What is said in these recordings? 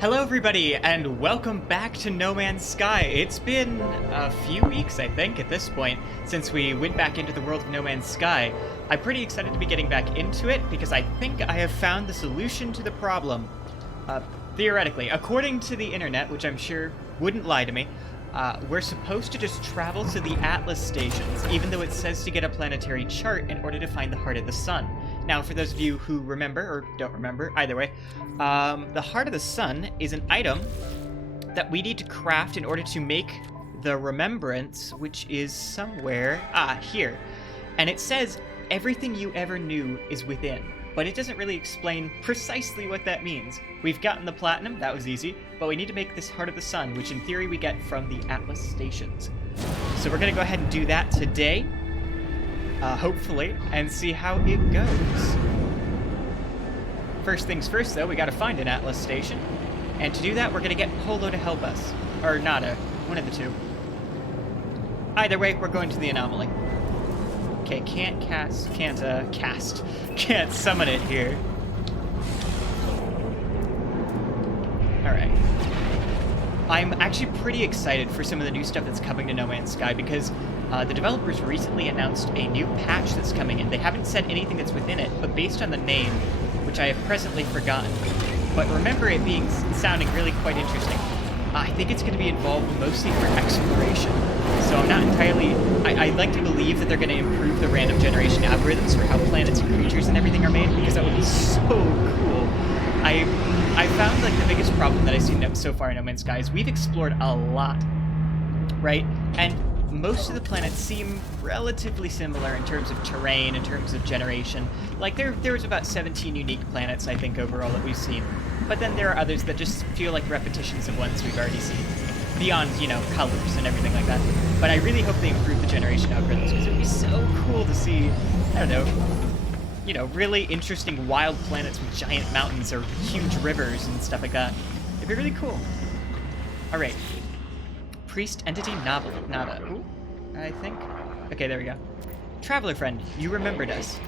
Hello everybody, and welcome back to No Man's Sky. It's been a few weeks, I think, at this point, since we went back into the world of No Man's Sky. I'm pretty excited to be getting back into it, because I think I have found the solution to the problem. Theoretically, according to the internet, which I'm sure wouldn't lie to me, we're supposed to just travel to the Atlas stations, even though it says to get a planetary chart in order to find the heart of the sun. Now, for those of you who remember, or don't remember, either way, the heart of the sun is an item that we need to craft in order to make the remembrance, which is somewhere, here. And it says, everything you ever knew is within, but it doesn't really explain precisely what that means. We've gotten the platinum, that was easy, but we need to make this heart of the sun, which in theory we get from the Atlas stations. So we're gonna go ahead and do that today. Hopefully, and see how it goes. First things first, though, we gotta find an Atlas station, and to do that, we're gonna get Polo to help us. Or Nada, one of the two. Either way, we're going to the anomaly. Okay, can't summon it here. Alright. I'm actually pretty excited for some of the new stuff that's coming to No Man's Sky, because the developers recently announced a new patch that's coming in. They haven't said anything that's within it, but based on the name, which I have presently forgotten, but remember it sounding really quite interesting. I think it's going to be involved mostly for exploration. So I'm not entirely... I'd like to believe that they're going to improve the random generation algorithms for how planets and creatures and everything are made, because that would be so cool. I found like the biggest problem that I've seen so far in No Man's Sky is we've explored a lot, right? And most of the planets seem relatively similar in terms of terrain, in terms of generation. Like, there was about 17 unique planets, I think, overall that we've seen. But then there are others that just feel like repetitions of ones we've already seen. Beyond, you know, colors and everything like that. But I really hope they improve the generation algorithms, because it would be so cool to see, I don't know, you know, really interesting wild planets with giant mountains or huge rivers and stuff like that. It'd be really cool. Alright. Priest Entity Nada. Ooh, I think. Okay, there we go. Traveler friend, you remembered us.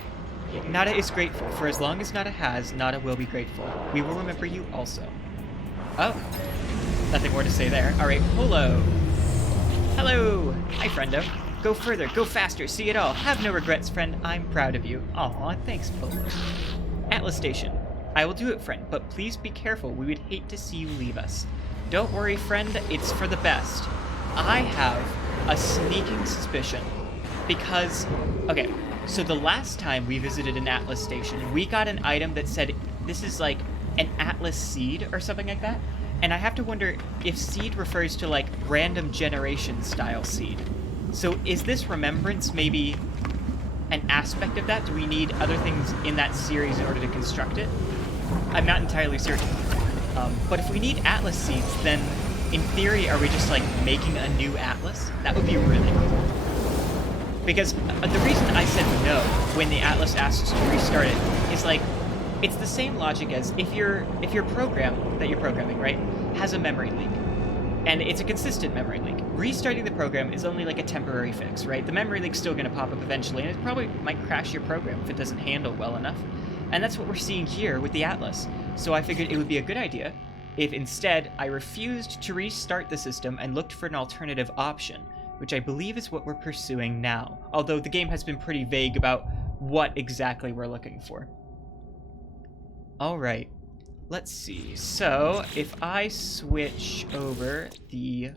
Nada is grateful. For as long as Nada has, Nada will be grateful. We will remember you also. Oh. Nothing more to say there. Alright, Polo. Hello. Hi, friendo. Go further, go faster, see it all. Have no regrets, friend. I'm proud of you. Aw, thanks, Polo. Atlas Station. I will do it, friend, but please be careful. We would hate to see you leave us. Don't worry, friend, it's for the best. I have a sneaking suspicion, because, okay, so the last time we visited an Atlas station, we got an item that said this is like an Atlas seed or something like that, and I have to wonder if seed refers to like random generation style seed. So is this remembrance maybe an aspect of that? Do we need other things in that series in order to construct it? I'm not entirely certain. But if we need Atlas seeds, then in theory, are we just like making a new Atlas? That would be really cool. Because the reason I said no when the Atlas asks to restart it is like, it's the same logic as if your program that you're programming, right, has a memory leak. And it's a consistent memory leak. Restarting the program is only like a temporary fix, right? The memory leak's still going to pop up eventually, and it probably might crash your program if it doesn't handle well enough. And that's what we're seeing here with the Atlas. So I figured it would be a good idea if instead I refused to restart the system and looked for an alternative option, which I believe is what we're pursuing now. Although the game has been pretty vague about what exactly we're looking for. Alright, let's see. So if I switch over the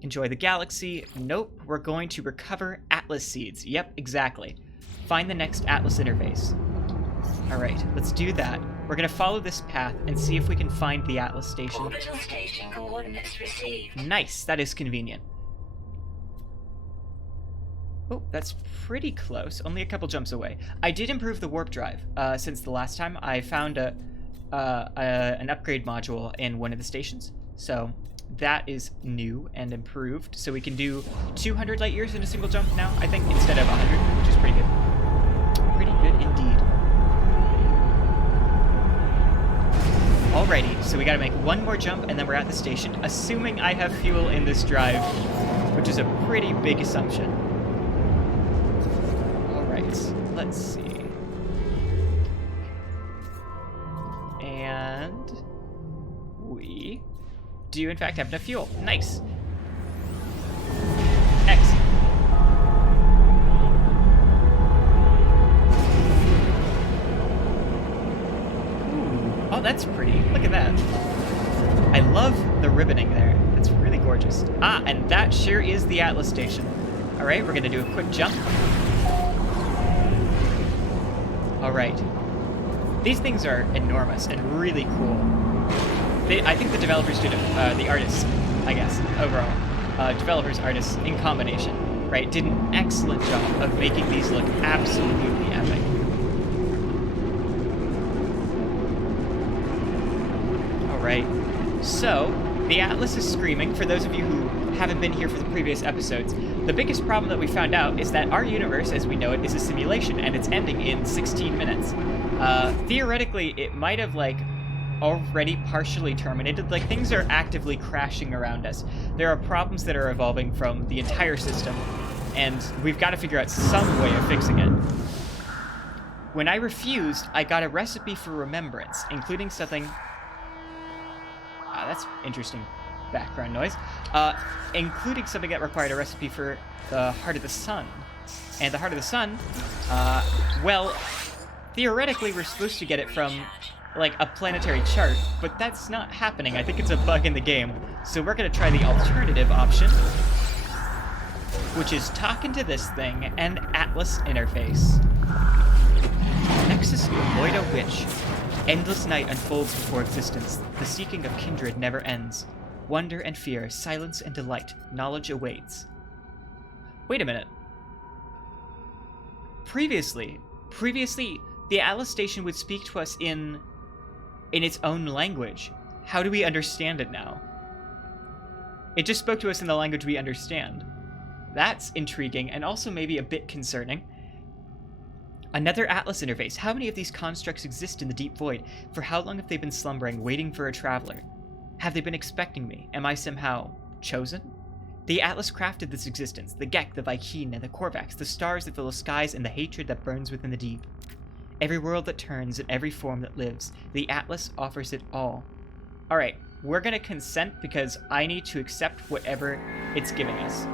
Enjoy the Galaxy, nope, we're going to recover Atlas seeds. Yep, exactly. Find the next Atlas interface. Alright, let's do that. We're going to follow this path and see if we can find the Atlas station. Orbital station coordinates received. Nice, that is convenient. Oh, that's pretty close. Only a couple jumps away. I did improve the warp drive since the last time. I found an upgrade module in one of the stations. So that is new and improved. So we can do 200 light years in a single jump now, I think, instead of 100, which is pretty good. Pretty good indeed. Alrighty, so we gotta make one more jump and then we're at the station, assuming I have fuel in this drive, which is a pretty big assumption. Alright, let's see. And we do, in fact, have enough fuel. Nice. Excellent. Ooh. Oh, that's pretty. Look at that. I love the ribboning there. That's really gorgeous. Ah, and that sure is the Atlas station. All right, we're going to do a quick jump. All right. These things are enormous and really cool. I think the developers did, the artists, I guess, overall, developers, artists in combination, right, did an excellent job of making these look absolutely epic. All right, so the Atlas is screaming. For those of you who haven't been here for the previous episodes, the biggest problem that we found out is that our universe, as we know it, is a simulation, and it's ending in 16 minutes. Theoretically, it might have, like, already partially terminated. Like, things are actively crashing around us. There are problems that are evolving from the entire system, and we've got to figure out some way of fixing it. When I refused, I got a recipe for remembrance, including something... that's interesting background noise. Including something that required a recipe for the Heart of the Sun. And the Heart of the Sun, well, theoretically we're supposed to get it from, like, a planetary chart, but that's not happening. I think it's a bug in the game. So we're going to try the alternative option, which is talking to this thing and Atlas interface. Nexus Loida Witch. Endless night unfolds before existence. The seeking of kindred never ends. Wonder and fear, silence and delight, knowledge awaits. Wait a minute. Previously, the Atlas station would speak to us in its own language. How do we understand it now? It just spoke to us in the language we understand. That's intriguing and also maybe a bit concerning. Another Atlas interface. How many of these constructs exist in the deep void? For how long have they been slumbering, waiting for a traveler? Have they been expecting me? Am I somehow chosen? The Atlas crafted this existence, the Gek, the Vy'keen, and the Korvax, the stars that fill the skies and the hatred that burns within the deep. Every world that turns and every form that lives, the Atlas offers it all. Alright, we're gonna consent because I need to accept whatever it's giving us.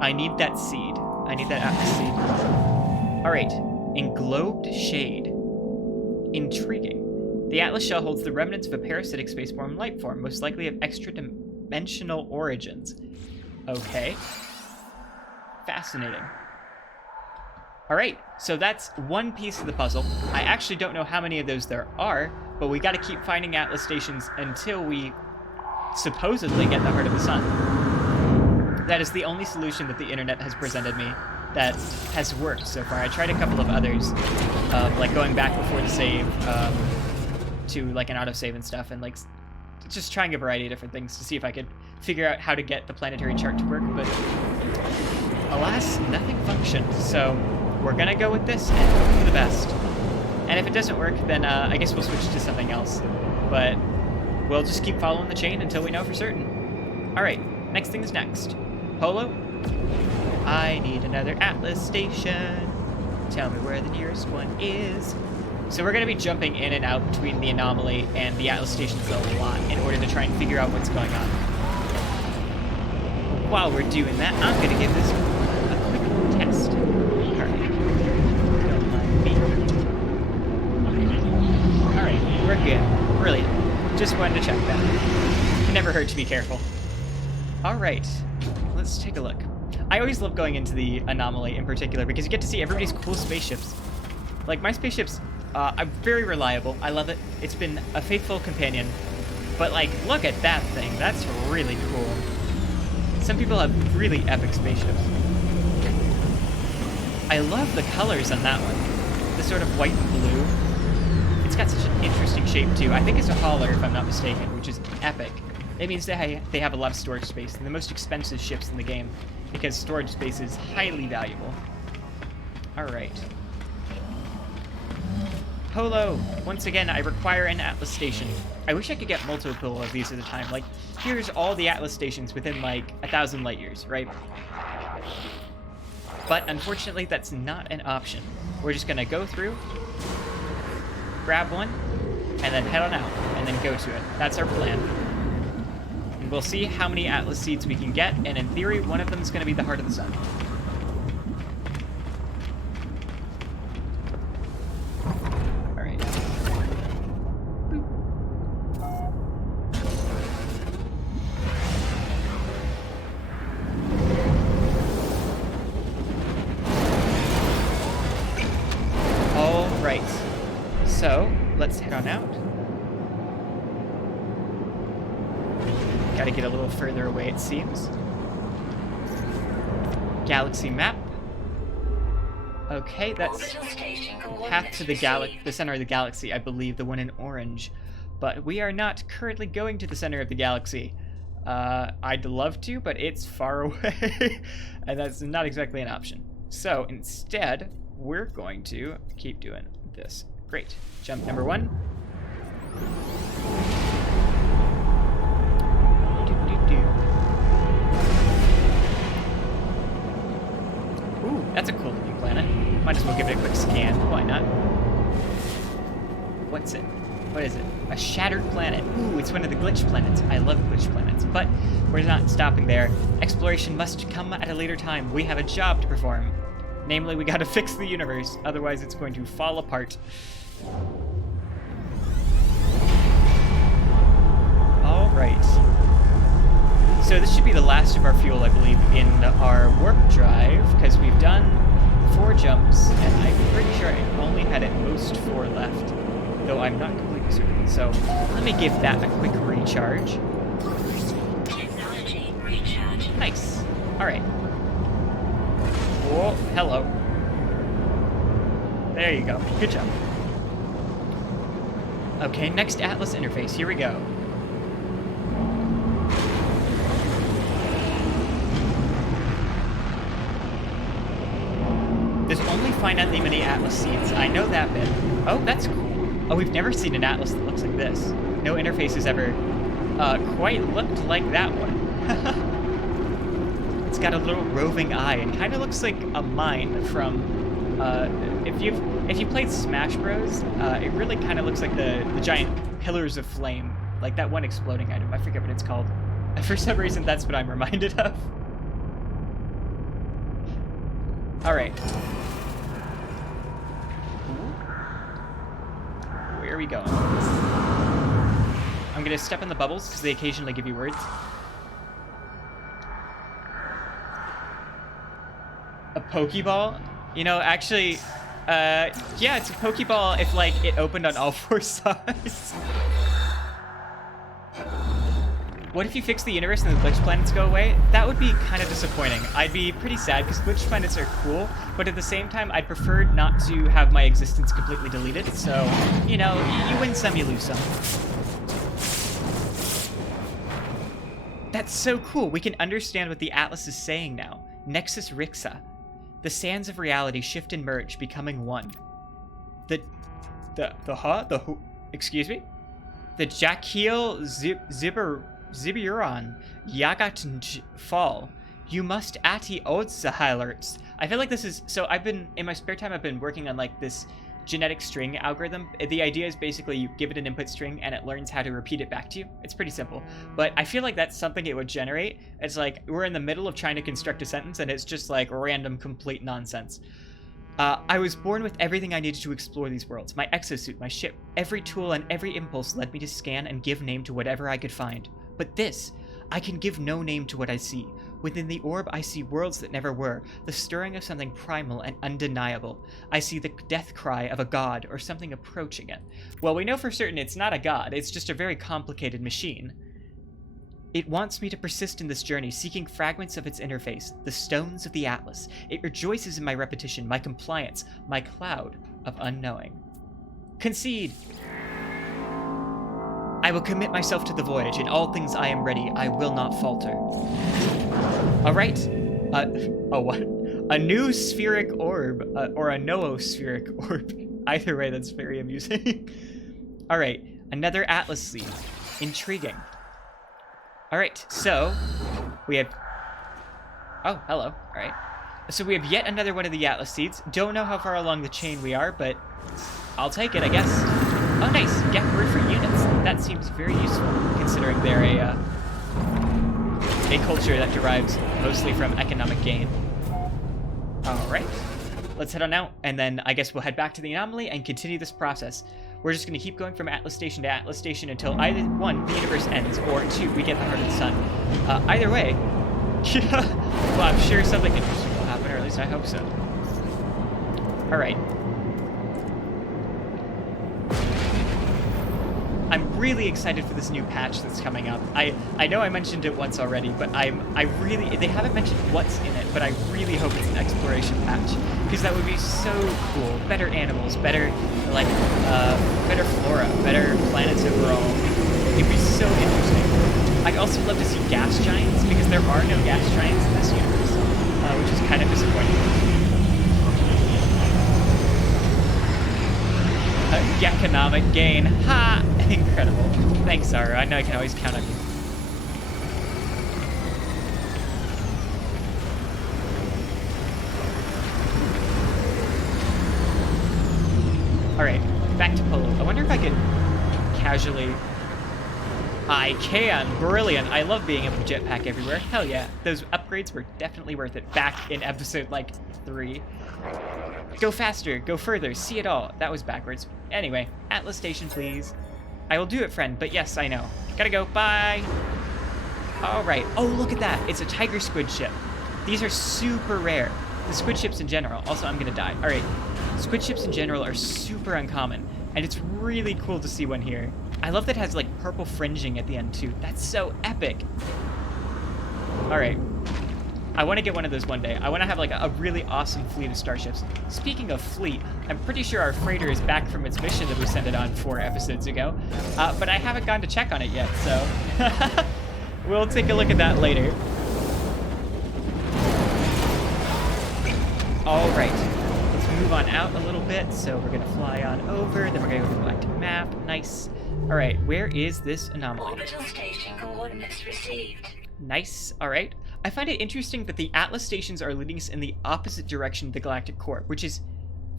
I need that seed. I need that Atlas seed. Alright, englobed shade. Intriguing. The Atlas shell holds the remnants of a parasitic spaceborne life form, most likely of extra-dimensional origins. Okay. Fascinating. Alright, so that's one piece of the puzzle. I actually don't know how many of those there are, but we gotta keep finding Atlas stations until we supposedly get the Heart of the Sun. That is the only solution that the internet has presented me that has worked so far. I tried a couple of others, like going back before the save, to like an autosave and stuff, and like just trying a variety of different things to see if I could figure out how to get the planetary chart to work, but alas, nothing functioned. So we're gonna go with this and hope for the best. And if it doesn't work, then I guess we'll switch to something else. But we'll just keep following the chain until we know for certain. All right, next thing is next. Polo, I need another Atlas station. Tell me where the nearest one is. So we're going to be jumping in and out between the anomaly and the Atlas stations a lot in order to try and figure out what's going on. While we're doing that, I'm going to give this a quick test. Alright. Don't mind me. Alright, we're good. Brilliant. Just wanted to check that. Can never hurt to be careful. Alright, let's take a look. I always love going into the anomaly in particular because you get to see everybody's cool spaceships. Like, my spaceships are very reliable. I love it. It's been a faithful companion. But, like, look at that thing. That's really cool. Some people have really epic spaceships. I love the colors on that one. The sort of white and blue. It's got such an interesting shape, too. I think it's a hauler, if I'm not mistaken, which is epic. It means they have a lot of storage space. They're the most expensive ships in the game because storage space is highly valuable. Alright. Polo, once again, I require an Atlas station. I wish I could get multiple of these at a time. Like, here's all the Atlas stations within, like, 1,000 light years, right? But, unfortunately, that's not an option. We're just gonna go through, grab one, and then head on out, and then go to it. That's our plan. And we'll see how many Atlas seeds we can get, and in theory, one of them is going to be the Heart of the Sun. Alright. Alright. So, let's head on out. Gotta get a little further away, it seems. Galaxy map. Okay, that's path to the center of the galaxy, I believe, the one in orange. But we are not currently going to the center of the galaxy. I'd love to, but it's far away, and that's not exactly an option. So, instead, we're going to keep doing this. Great. Jump number 1. Ooh, that's a cool looking planet. Might as well give it a quick scan. Why not? What's it? What is it? A shattered planet. Ooh, it's one of the glitch planets. I love glitch planets. But we're not stopping there. Exploration must come at a later time. We have a job to perform. Namely, we gotta fix the universe. Otherwise, it's going to fall apart. Alright. So this should be the last of our fuel, I believe, in our warp drive, because we've done 4 jumps, and I'm pretty sure I only had at most 4 left, though I'm not completely certain. So let me give that a quick recharge. Technology recharge. Nice. Alright. Whoa, hello. There you go. Good job. Okay, next Atlas interface. Here we go. There's only finitely many Atlas seeds. I know that bit. Oh, that's cool. Oh, we've never seen an Atlas that looks like this. No interface has ever quite looked like that one. It's got a little roving eye and kind of looks like a mine from if you played Smash Bros. It really kind of looks like the giant pillars of flame, like that one exploding item. I forget what it's called. For some reason, that's what I'm reminded of. All right. Where are we going? I'm gonna step in the bubbles because they occasionally give you words. A Pokeball? You know, actually, yeah, it's a Pokeball if, like, it opened on all 4 sides. What if you fix the universe and the glitch planets go away? That would be kind of disappointing. I'd be pretty sad because glitch planets are cool, but at the same time, I'd prefer not to have my existence completely deleted. So, you know, you win some, you lose some. That's so cool. We can understand what the Atlas is saying now. Nexus Rixa. The sands of reality shift and merge, becoming one. Excuse me? The Jakiel Ziburon Yagat fall. You must ati odsahilerts. I feel like this is, so in my spare time, I've been working on like this genetic string algorithm. The idea is basically you give it an input string and it learns how to repeat it back to you. It's pretty simple, but I feel like that's something it would generate. It's like we're in the middle of trying to construct a sentence and it's just like random, complete nonsense. I was born with everything I needed to explore these worlds. My exosuit, my ship, every tool and every impulse led me to scan and give name to whatever I could find. But this, I can give no name to what I see. Within the orb, I see worlds that never were, the stirring of something primal and undeniable. I see the death cry of a god or something approaching it. Well, we know for certain it's not a god, it's just a very complicated machine. It wants me to persist in this journey, seeking fragments of its interface, the stones of the Atlas. It rejoices in my repetition, my compliance, my cloud of unknowing. Concede! I will commit myself to the voyage. In all things I am ready. I will not falter. All right. What? A new spheric orb, or a noospheric orb. Either way, that's very amusing. All right. Another Atlas seed. Intriguing. All right. So we have. Oh, hello. All right. So we have yet another one of the Atlas seeds. Don't know how far along the chain we are, but I'll take it, I guess. Oh, nice. Get word for units. That seems very useful, considering they're a culture that derives mostly from economic gain. All right. Let's head on out, and then I guess we'll head back to the anomaly and continue this process. We're just going to keep going from Atlas Station to Atlas Station until either, 1, the universe ends, or 2, we get the heart of the sun. Either way, well, I'm sure something interesting will happen, or at least I hope so. All right. I'm really excited for this new patch that's coming up. I know I mentioned it once already, but they haven't mentioned what's in it, but I really hope it's an exploration patch, because that would be so cool. Better animals, better flora, better planets overall. It'd be so interesting. I'd also love to see gas giants, because there are no gas giants in this universe, which is kind of disappointing. Economic gain. Ha! Incredible. Thanks, Zara. I know I can always count on you. Alright, back to Polo. I wonder if I could casually... I can! Brilliant! I love being able to jetpack everywhere. Hell yeah. Those upgrades were definitely worth it back in episode, 3. Go faster, go further, see it all. That was backwards. Anyway, Atlas Station, please. I will do it, friend, but yes, I know. Gotta go, bye! Alright, oh, look at that! It's a tiger squid ship. These are super rare. The squid ships in general. Also, I'm gonna die. Alright, squid ships in general are super uncommon, and it's really cool to see one here. I love that it has, purple fringing at the end, too. That's so epic! Alright. I want to get one of those one day. I want to have a really awesome fleet of starships. Speaking of fleet, I'm pretty sure our freighter is back from its mission that we sent it on 4 episodes ago, but I haven't gone to check on it yet, so we'll take a look at that later. All right, let's move on out a little bit. So we're gonna fly on over, then we're gonna go to the galactic map. Nice. All right, where is this anomaly? Orbital station coordinates received. Nice. All right. I find it interesting that the Atlas stations are leading us in the opposite direction of the galactic core, which is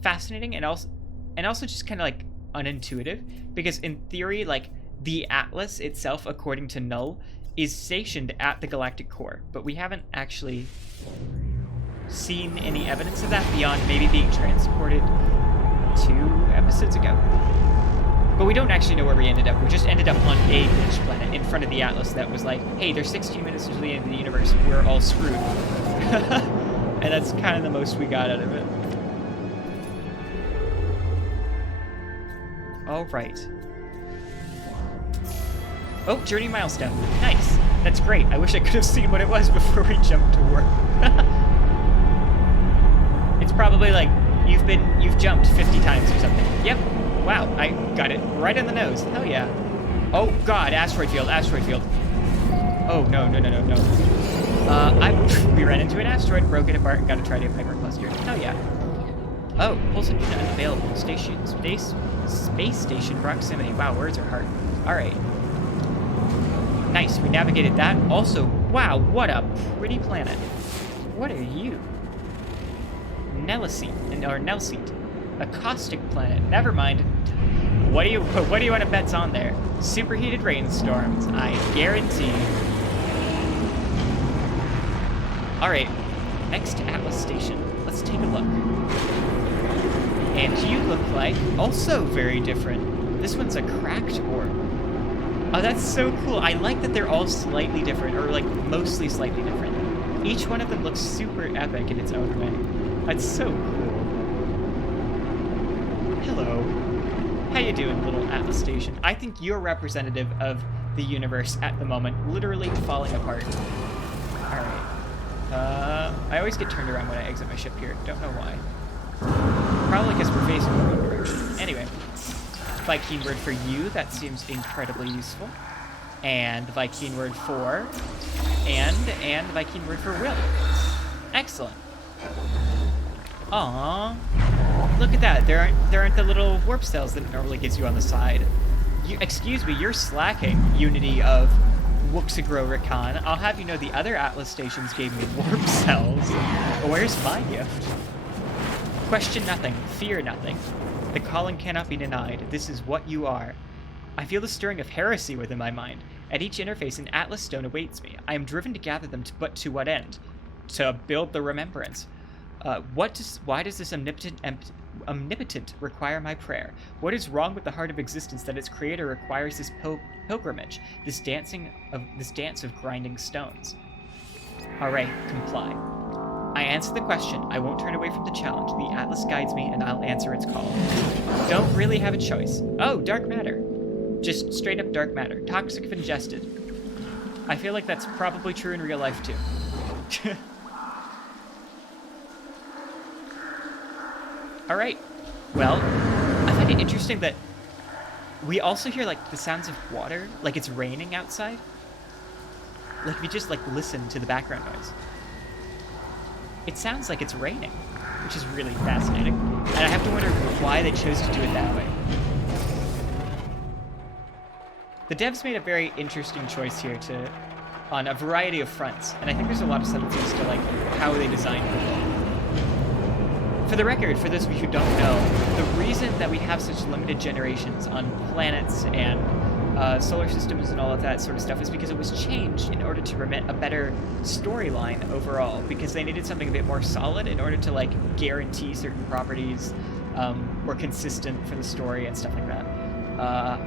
fascinating and also just kind of unintuitive, because in theory, the Atlas itself, according to Null, is stationed at the galactic core, but we haven't actually seen any evidence of that beyond maybe being transported 2 episodes ago. But we don't actually know where we ended up. We just ended up on a beach planet in front of the Atlas that was like, hey, there's 16 minutes to the end of the universe. We're all screwed. And that's kind of the most we got out of it. All right. Oh, journey milestone. Nice. That's great. I wish I could have seen what it was before we jumped to work. It's probably you've jumped 50 times or something. Yep. Wow, I got it right in the nose. Hell yeah. Oh god, asteroid field. Oh, no. We ran into an asteroid, broke it apart, and got a tritium hypercluster. Hell yeah. Oh, pulse engine unavailable. Space station proximity. Wow, words are hard. Alright. Nice, we navigated that. Also, wow, what a pretty planet. What are you? Nelsete. A caustic planet. Never mind. What do you want to bet's on there? Superheated rainstorms, I guarantee. Alright, next to Atlas Station. Let's take a look. And you look like also very different. This one's a cracked orb. Oh, that's so cool. I like that they're all slightly different, or mostly slightly different. Each one of them looks super epic in its own way. That's so cool. Hello. How you doing, little Atlas Station? I think you're representative of the universe at the moment, literally falling apart. Alright. I always get turned around when I exit my ship here. Don't know why. Probably because we're facing the wrong direction. Anyway. Viking word for you. That seems incredibly useful. And the Viking word for... And the Viking word for will. Excellent. Aww. Look at that. There aren't the little warp cells that it normally gives you on the side. Excuse me, you're slacking, Unity of Wuxigro Rakan. I'll have you know the other Atlas stations gave me warp cells. Where's my gift? Question nothing. Fear nothing. The calling cannot be denied. This is what you are. I feel the stirring of heresy within my mind. At each interface, an Atlas stone awaits me. I am driven to gather them, but to what end? To build the remembrance. Why does this omnipotent require my prayer? What is wrong with the heart of existence that its creator requires this pilgrimage, this dance of grinding stones? All right, comply. I answer the question. I won't turn away from the challenge. The Atlas guides me, and I'll answer its call. Don't really have a choice. Oh, dark matter. Just straight up dark matter. Toxic if ingested. I feel like that's probably true in real life, too. All right. Well, I find it interesting that we also hear, like, the sounds of water, like it's raining outside. Like, if you just, like, listen to the background noise. It sounds like it's raining, which is really fascinating. And I have to wonder why they chose to do it that way. The devs made a very interesting choice here on a variety of fronts, and I think there's a lot of subtleties to, like, how they designed it. For the record, for those of you who don't know, the reason that we have such limited generations on planets and solar systems and all of that sort of stuff is because it was changed in order to permit a better storyline overall, because they needed something a bit more solid in order to, like, guarantee certain properties were consistent for the story and stuff like that.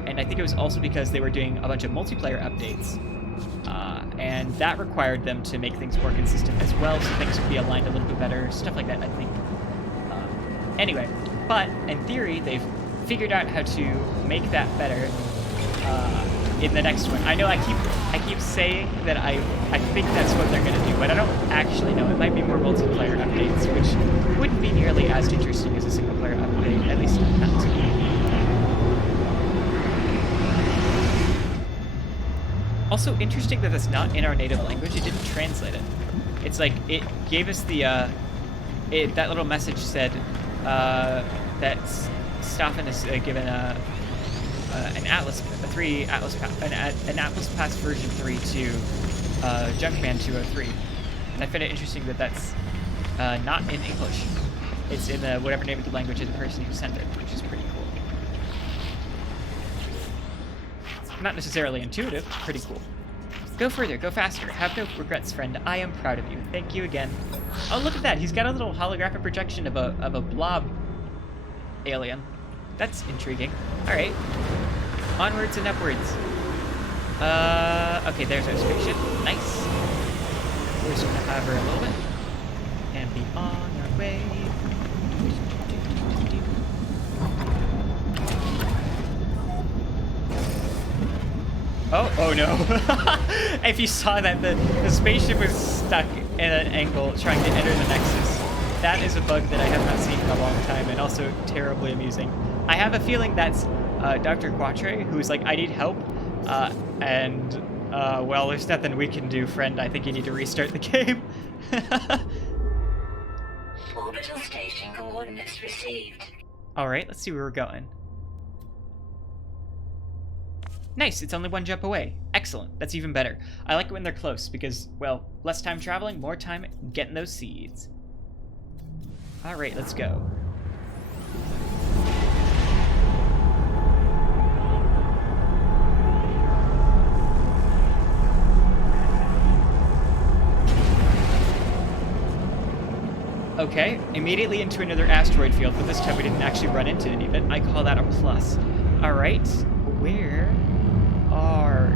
And I think it was also because they were doing a bunch of multiplayer updates, and that required them to make things more consistent as well, so things could be aligned a little bit better, stuff like that, I think. Anyway, but in theory, they've figured out how to make that better in the next one. I know I keep saying that I think that's what they're going to do, but I don't actually know. It might be more multiplayer updates, which wouldn't be nearly as interesting as a single-player update, at least not to me. Also, interesting that that's not in our native language. It didn't translate it. It's like, it gave us the, that little message said that Staffen is given an Atlas Pass version 3 to Junkman 203. And I find it interesting that that's not in English. It's in whatever name of the language of the person who sent it, which is pretty cool. Not necessarily intuitive, pretty cool. Go further, go faster. Have no regrets, friend. I am proud of you. Thank you again. Oh, look at that. He's got a little holographic projection of a blob alien. That's intriguing. All right. Onwards and upwards. Okay, there's our spaceship. Nice. We're just gonna hover a little bit and be on our way. Oh no. If you saw that, the spaceship was stuck in an angle trying to enter the Nexus. That is a bug that I have not seen in a long time, and also terribly amusing. I have a feeling that's Dr. Quatre, who's like, I need help, well, there's nothing we can do, friend. I think you need to restart the game. Orbital station coordinates received. Alright, let's see where we're going. Nice, it's only one jump away. Excellent, that's even better. I like it when they're close because, well, less time traveling, more time getting those seeds. Alright, let's go. Okay, immediately into another asteroid field, but this time we didn't actually run into any of it. I call that a plus. Alright, where are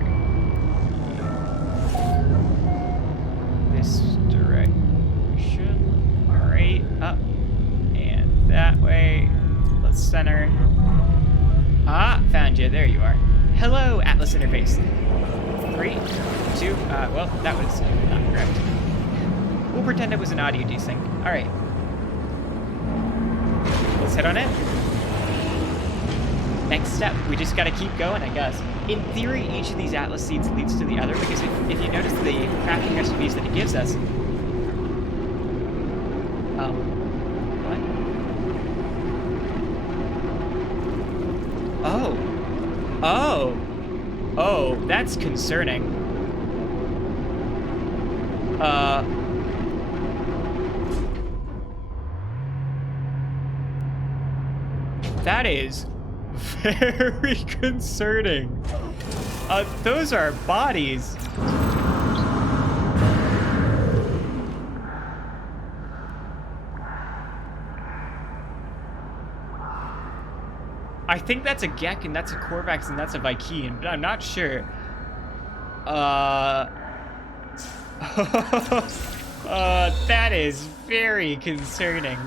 this direction? Alright, up and that way. Let's center. Ah, found you. There you are. Hello, Atlas interface. 3, 2, well, that was not correct. We'll pretend it was an audio desync. Alright. Let's head on in. Next step, we just gotta keep going, I guess. In theory, each of these Atlas seeds leads to the other, because if you notice the crafting recipes that it gives us... what? Oh, that's concerning. That is very concerning. Those are bodies. I think that's a Gek, and that's a Korvax, and that's a Vykian, but I'm not sure. That is very concerning.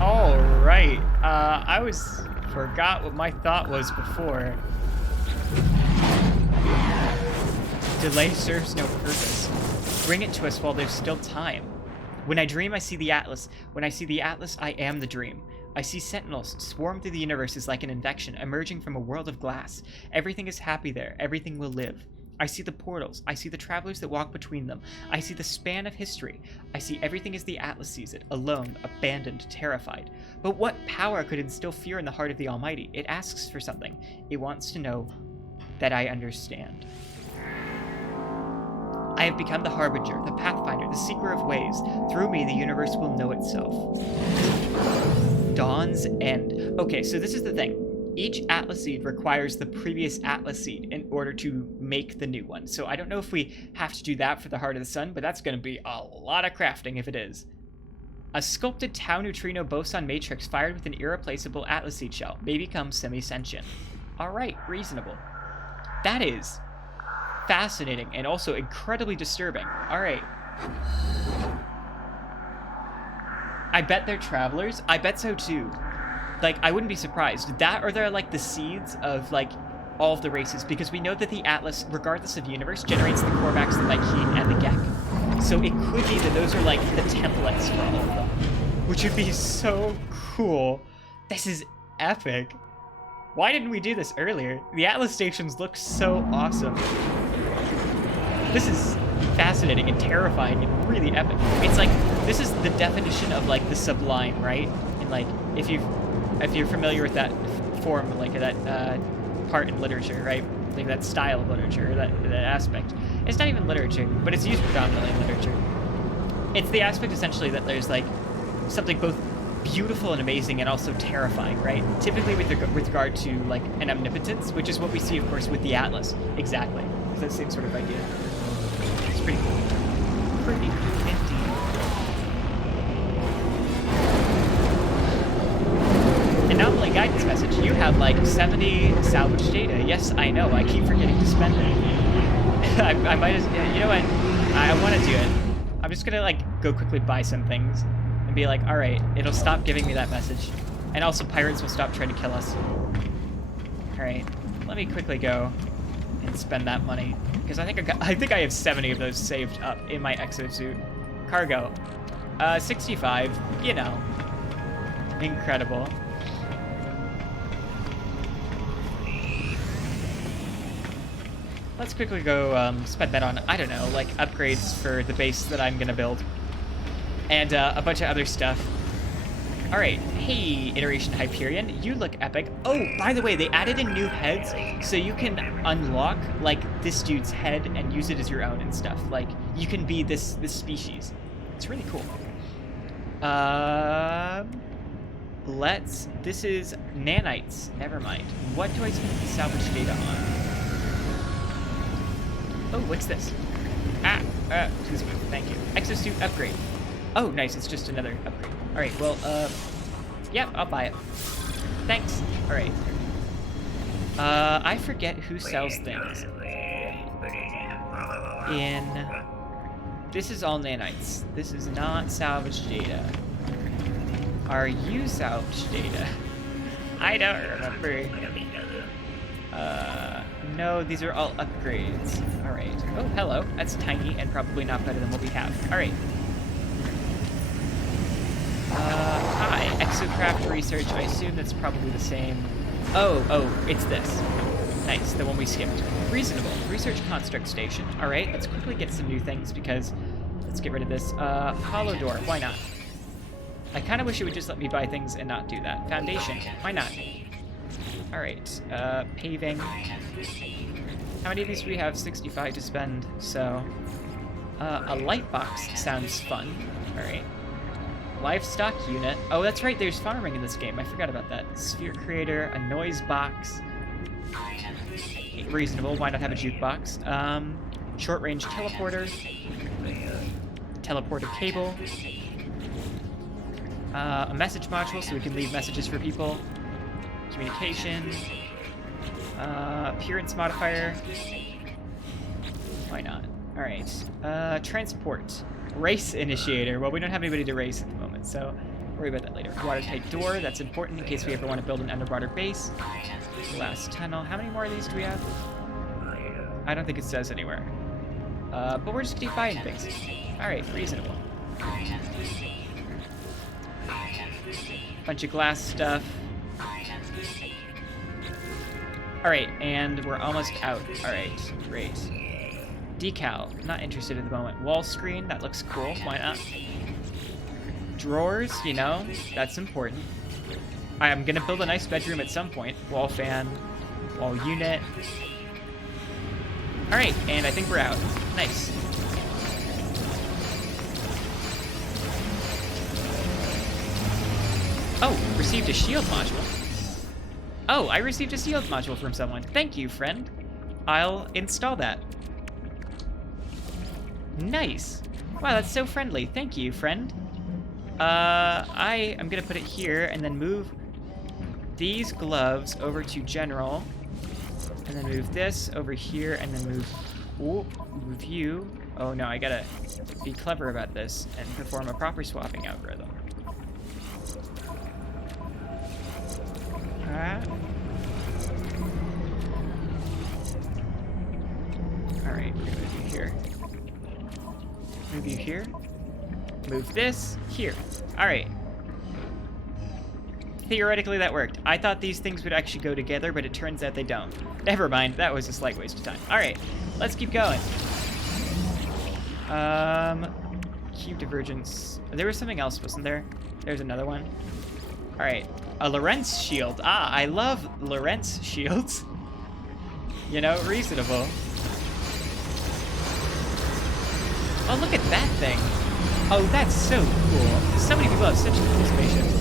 All right. Forgot what my thought was before. Delay serves no purpose. Bring it to us while there's still time. When I dream, I see the Atlas. When I see the Atlas, I am the dream. I see sentinels swarm through the universe as like an infection, emerging from a world of glass. Everything is happy there. Everything will live. I see the portals. I see the travelers that walk between them. I see the span of history. I see everything as the Atlas sees it, alone, abandoned, terrified. But what power could instill fear in the heart of the Almighty? It asks for something. It wants to know that I understand. I have become the Harbinger, the Pathfinder, the Seeker of Ways. Through me, the universe will know itself. Dawn's End. Okay, so this is the thing. Each Atlas seed requires the previous Atlas seed in order to make the new one. So I don't know if we have to do that for the Heart of the Sun, but that's going to be a lot of crafting if it is. A sculpted tau neutrino boson matrix fired with an irreplaceable Atlas seed shell may become semi-sentient. Alright, reasonable. That is fascinating and also incredibly disturbing. Alright. I bet they're travelers. I bet so too. Like, I wouldn't be surprised. That or they're like the seeds of like all of the races, because we know that the Atlas, regardless of universe, generates the Korvax, the Vykian, and the Gek. So it could be that those are like the templates for all of them, which would be so cool. This is epic. Why didn't we do this earlier? The Atlas stations look so awesome. This is fascinating and terrifying and really epic. It's like, this is the definition of like the sublime, right? And like, if you're familiar with that form, like that part in literature, right? Like that style of literature, that aspect. It's not even literature, but it's used predominantly in literature. It's the aspect essentially that there's like something both beautiful and amazing and also terrifying, right? Typically with regard to like an omnipotence, which is what we see, of course, with the Atlas. Exactly. It's that same sort of idea. It's pretty cool. Pretty cool indeed. Anomaly guidance message. You have like 70 salvage data. Yes, I know. I keep forgetting to spend it. I might as, you know what? I want to do it. I'm just gonna like go quickly buy some things and be like, all right, it'll stop giving me that message, and also pirates will stop trying to kill us. All right, let me quickly go and spend that money because I think I have 70 of those saved up in my exosuit. Cargo, 65. You know, incredible. Let's quickly go spend that on, I don't know, like upgrades for the base that I'm gonna build. And a bunch of other stuff. All right, hey, Iteration Hyperion, you look epic. Oh, by the way, they added in new heads, so you can unlock like this dude's head and use it as your own and stuff. Like you can be this species. It's really cool. This is nanites. Never mind. What do I spend the salvage data on? Oh, what's this? Excuse me. Thank you. Exosuit upgrade. Oh, nice. It's just another upgrade. All right. Well, yeah, I'll buy it. Thanks. All right. I forget who sells things. This is all nanites. This is not salvage data. Are you salvage data? I don't remember. No, these are all upgrades. All right. Oh, hello. That's tiny and probably not better than what we have. All right. Hi. Exocraft research. I assume that's probably the same. Oh, it's this. Nice, the one we skipped. Reasonable. Research construct station. All right, let's quickly get some new things because let's get rid of this. Hollow door. Why not? I kind of wish it would just let me buy things and not do that. Foundation. Why not? All right, paving. How many of these do we have? 65 to spend, so A light box sounds fun. All right. Livestock unit. Oh, that's right. There's farming in this game. I forgot about that. Sphere creator, a noise box. Reasonable. Why not have a jukebox? Short range teleporter. Teleporter cable. A message module so we can leave messages for people. Communication. Appearance modifier. Why not? All right. Transport. Race initiator. Well, we don't have anybody to race at the moment, so worry about that later. Watertight door. That's important in case we ever want to build an underwater base. Glass tunnel. How many more of these do we have? I don't think it says anywhere. But we're just gonna keep buying things. All right, reasonable. Bunch of glass stuff. All right, and we're almost out. All right, great. Decal, not interested at the moment. Wall screen, that looks cool. Why not? Drawers, you know, that's important. I am gonna build a nice bedroom at some point. Wall fan, wall unit. All right, and I think we're out. Nice. Oh, received a shield module. Oh, I received a shield module from someone. Thank you, friend. I'll install that. Nice. Wow, that's so friendly. Thank you, friend. I am gonna put it here and then move these gloves over to general, and then move this over here, and then move you. Oh no, I gotta be clever about this and perform a proper swapping algorithm. All right, we're gonna move you here. Move you here. Move this here. All right. Theoretically, that worked. I thought these things would actually go together, but it turns out they don't. Never mind. That was a slight waste of time. All right, let's keep going. Cube divergence. There was something else, wasn't there? There's another one. All right, a Lorentz shield. Ah, I love Lorentz shields. You know, reasonable. Oh, look at that thing. Oh, that's so cool. So many people have such cool spaceships.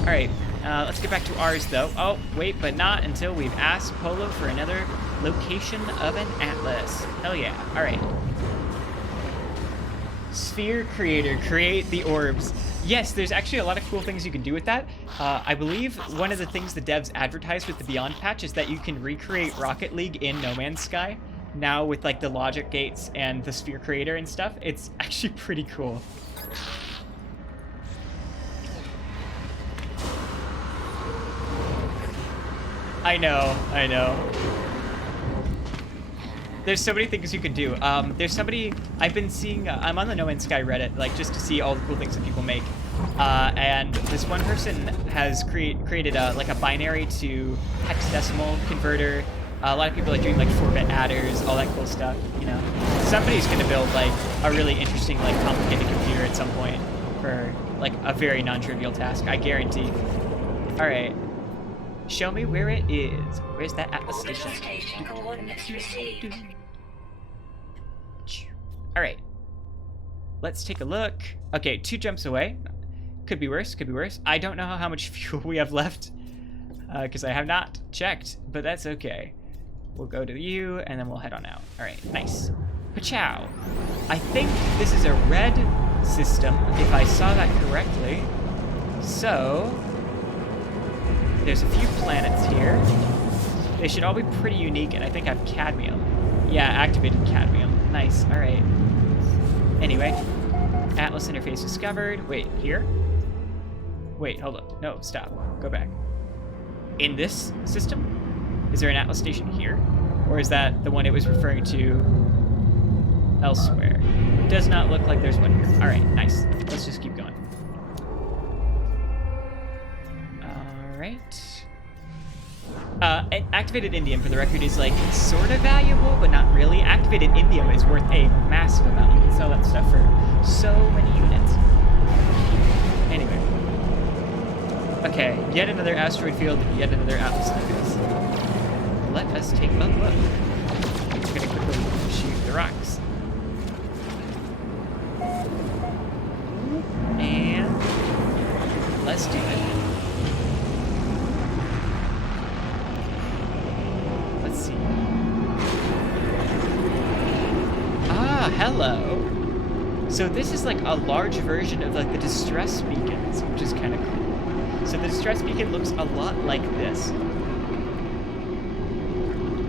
All right, let's get back to ours, though. Oh, wait, but not until we've asked Polo for another location of an atlas. Hell yeah. All right. Sphere creator, create the orbs. Yes, there's actually a lot of cool things you can do with that. I believe one of the things the devs advertised with the Beyond patch is that you can recreate Rocket League in No Man's Sky. Now with like the logic gates and the sphere creator and stuff. It's actually pretty cool. I know. There's so many things you can do. There's somebody, I've been seeing, I'm on the No Man's Sky Reddit, like just to see all the cool things that people make. And this one person has created like a binary to hexadecimal converter. A lot of people are doing like 4-bit adders, all that cool stuff, you know. Somebody's gonna build like a really interesting, like complicated computer at some point for like a very non-trivial task, I guarantee. All right. Show me where it is. Where's that Atlas station? All right. Let's take a look. Okay, 2 jumps away. Could be worse, could be worse. I don't know how much fuel we have left because I have not checked, but that's okay. We'll go to you and then we'll head on out. All right, nice. Pachow. I think this is a red system, if I saw that correctly. So there's a few planets here. They should all be pretty unique, and I think I have cadmium. Yeah, activated cadmium. Nice, all right. Anyway, Atlas interface discovered. Wait, here? Wait, hold up. No, stop. Go back. In this system? Is there an Atlas station here? Or is that the one it was referring to elsewhere? Does not look like there's one here. All right, nice. Let's just keep going. Right. Activated indium, for the record, is like sort of valuable, but not really. Activated indium is worth a massive amount. You can sell that stuff for so many units. Anyway. Okay, yet another asteroid field, yet another Atlas nebulous. Let us take a look. I'm gonna quickly shoot the rocks. let's do it. Let's see. Ah, hello. So this is like a large version of like the distress beacons, which is kind of cool. So the distress beacon looks a lot like this.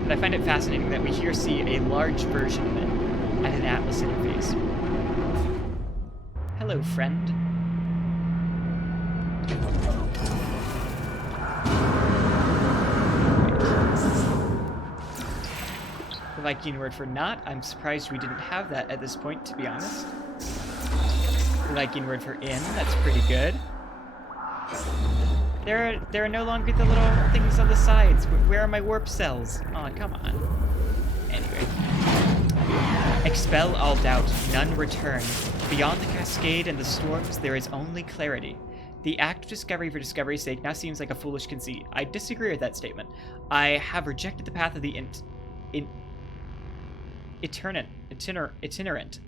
But I find it fascinating that we here see a large version of it at an Atlas interface. Hello, friend. The Viking word for not. I'm surprised we didn't have that at this point, to be honest. The Viking word for in. That's pretty good. There are no longer the little things on the sides. Where are my warp cells? Oh, come on. Anyway. Expel all doubt, none return. Beyond the cascade and the storms, there is only clarity. The act of discovery for discovery's sake now seems like a foolish conceit. I disagree with that statement. I have rejected the path of the itinerant.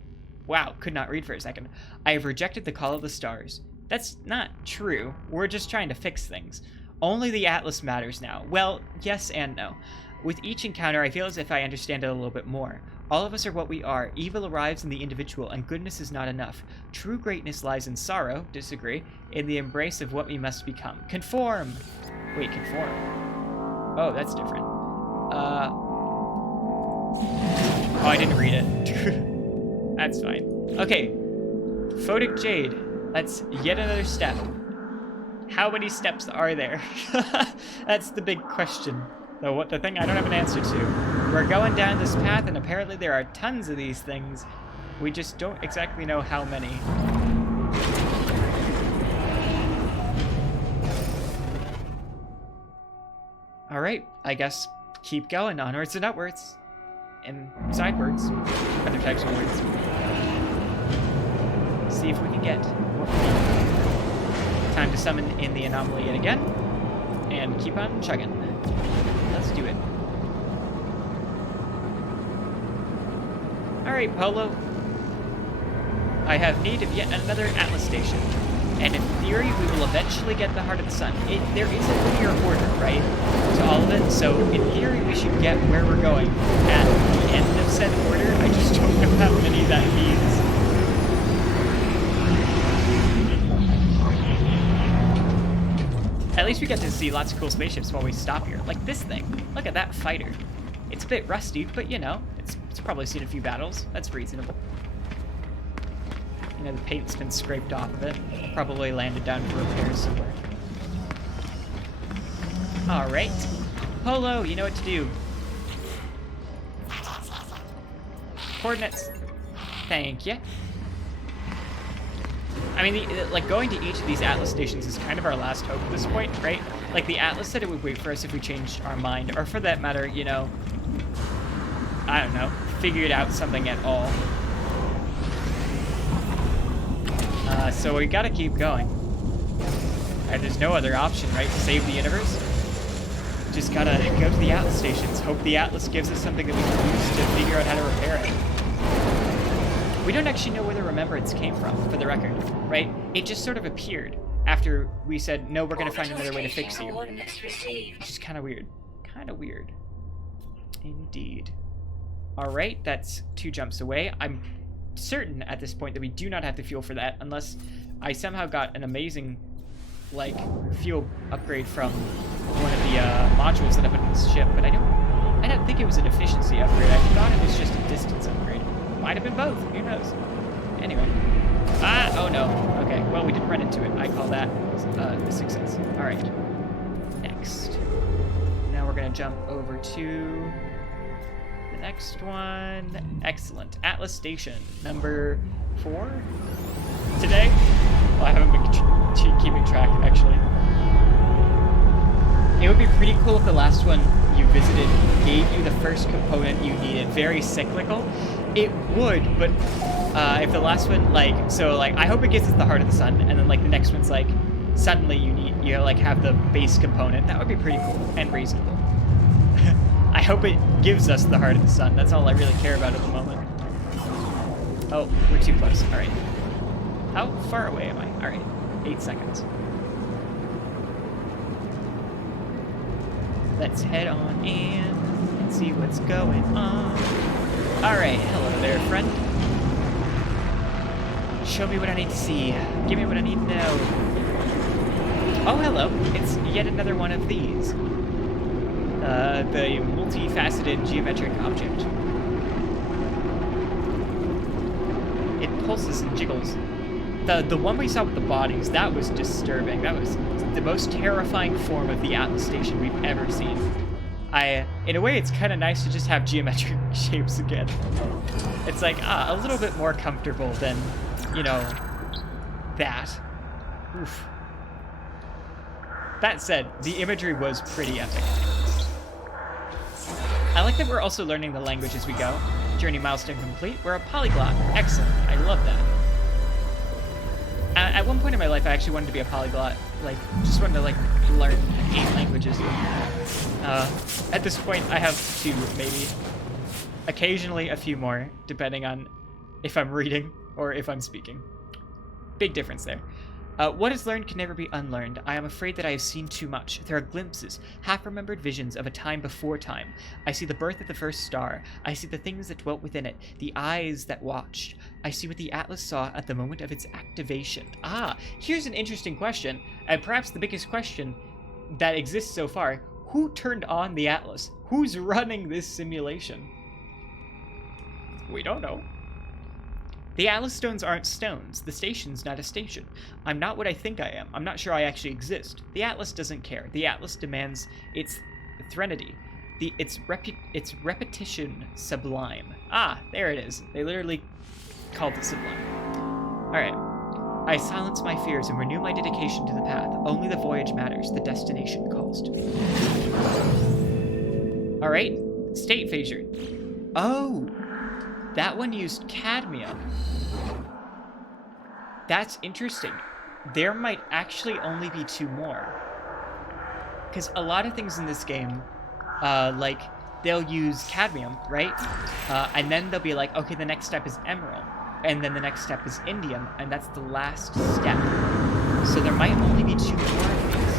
Wow, could not read for a second. I have rejected the call of the stars. That's not true. We're just trying to fix things. Only the Atlas matters now. Well, yes and no. With each encounter, I feel as if I understand it a little bit more. All of us are what we are. Evil arrives in the individual, and goodness is not enough. True greatness lies in sorrow, disagree, in the embrace of what we must become. Conform! Wait, conform. Oh, that's different. Oh, I didn't read it. That's fine. Okay. Photic Jade. That's yet another step. How many steps are there? That's the big question. The thing I don't have an answer to. We're going down this path, and apparently there are tons of these things. We just don't exactly know how many. Alright, I guess keep going, onwards and upwards. And sidewards. Other types of words. See if we can get what we need. Time to summon in the anomaly yet again. And keep on chugging. Let's do it. Alright, Polo. I have need of yet another Atlas station. And in theory, we will eventually get the Heart of the Sun. There is a linear order, right, to all of it. So in theory, we should get where we're going at the end of said order. I just don't know how many that means. At least we get to see lots of cool spaceships while we stop here. Like this thing. Look at that fighter. It's a bit rusty, but you know, it's probably seen a few battles. That's reasonable. You know, the paint's been scraped off of it. Probably landed down for repairs somewhere. Alright. Polo, you know what to do. Coordinates. Thank you. I mean, like, going to each of these Atlas stations is kind of our last hope at this point, right? Like, the Atlas said it would wait for us if we changed our mind, or for that matter, you know, I don't know, figured out something at all. So we gotta keep going. And there's no other option, right, to save the universe? Just gotta go to the Atlas stations, hope the Atlas gives us something that we can use to figure out how to repair it. We don't actually know where the remembrance came from, for the record, right? It just sort of appeared after we said, no, we're gonna find another way to fix you. Which is kind of weird. Kind of weird. Indeed. Alright, that's 2 jumps away. I'm certain at this point that we do not have the fuel for that, unless I somehow got an amazing, like, fuel upgrade from one of the modules that I put in this ship, but I don't think it was an efficiency upgrade. I thought it was just a distance upgrade. Might have been both, who knows? Anyway. Oh no. Okay, well, we didn't run into it. I call that a success. Alright. Next. Now we're gonna jump over to the next one. Excellent. Atlas Station, number 4 today. Well, I haven't been keeping track, actually. It would be pretty cool if the last one you visited gave you the first component you needed. Very cyclical. It would, but if the last one, like, so, like, I hope it gives us the Heart of the Sun, and then, like, the next one's, like, suddenly you like, have the base component. That would be pretty cool and reasonable. I hope it gives us the Heart of the Sun. That's all I really care about at the moment. Oh, we're too close. All right. How far away am I? All right. 8 seconds. Let's head on in and see what's going on. Alright, hello there, friend. Show me what I need to see. Give me what I need to know. Oh, hello. It's yet another one of these. The multifaceted geometric object. It pulses and jiggles. The one we saw with the bodies, that was disturbing. That was the most terrifying form of the Atlas station we've ever seen. In a way, it's kind of nice to just have geometric shapes again. It's like, a little bit more comfortable than, you know, that. Oof. That said, the imagery was pretty epic. I like that we're also learning the language as we go. Journey milestone complete. We're a polyglot. Excellent. I love that. At one point in my life, I actually wanted to be a polyglot. Like, just wanted to, like, learn 8 languages. At this point, I have 2, maybe. Occasionally a few more, depending on if I'm reading or if I'm speaking. Big difference there. What is learned can never be unlearned. I am afraid that I have seen too much. There are glimpses, half-remembered visions of a time before time. I see the birth of the first star. I see the things that dwelt within it, the eyes that watched. I see what the Atlas saw at the moment of its activation. Here's an interesting question, and perhaps the biggest question that exists so far. Who turned on the Atlas? Who's running this simulation? We don't know. The Atlas stones aren't stones. The station's not a station. I'm not what I think I am. I'm not sure I actually exist. The Atlas doesn't care. The Atlas demands its threnody. Its repetition sublime. There it is. They literally called it sublime. Alright. I silence my fears and renew my dedication to the path. Only the voyage matters. The destination calls to me. Alright. State phasure. Oh! That one used cadmium. That's interesting. There might actually only be 2 more. Because a lot of things in this game, like, they'll use cadmium, right? And then they'll be like, okay, the next step is emerald. And then the next step is indium, and that's the last step. So there might only be 2 more of these.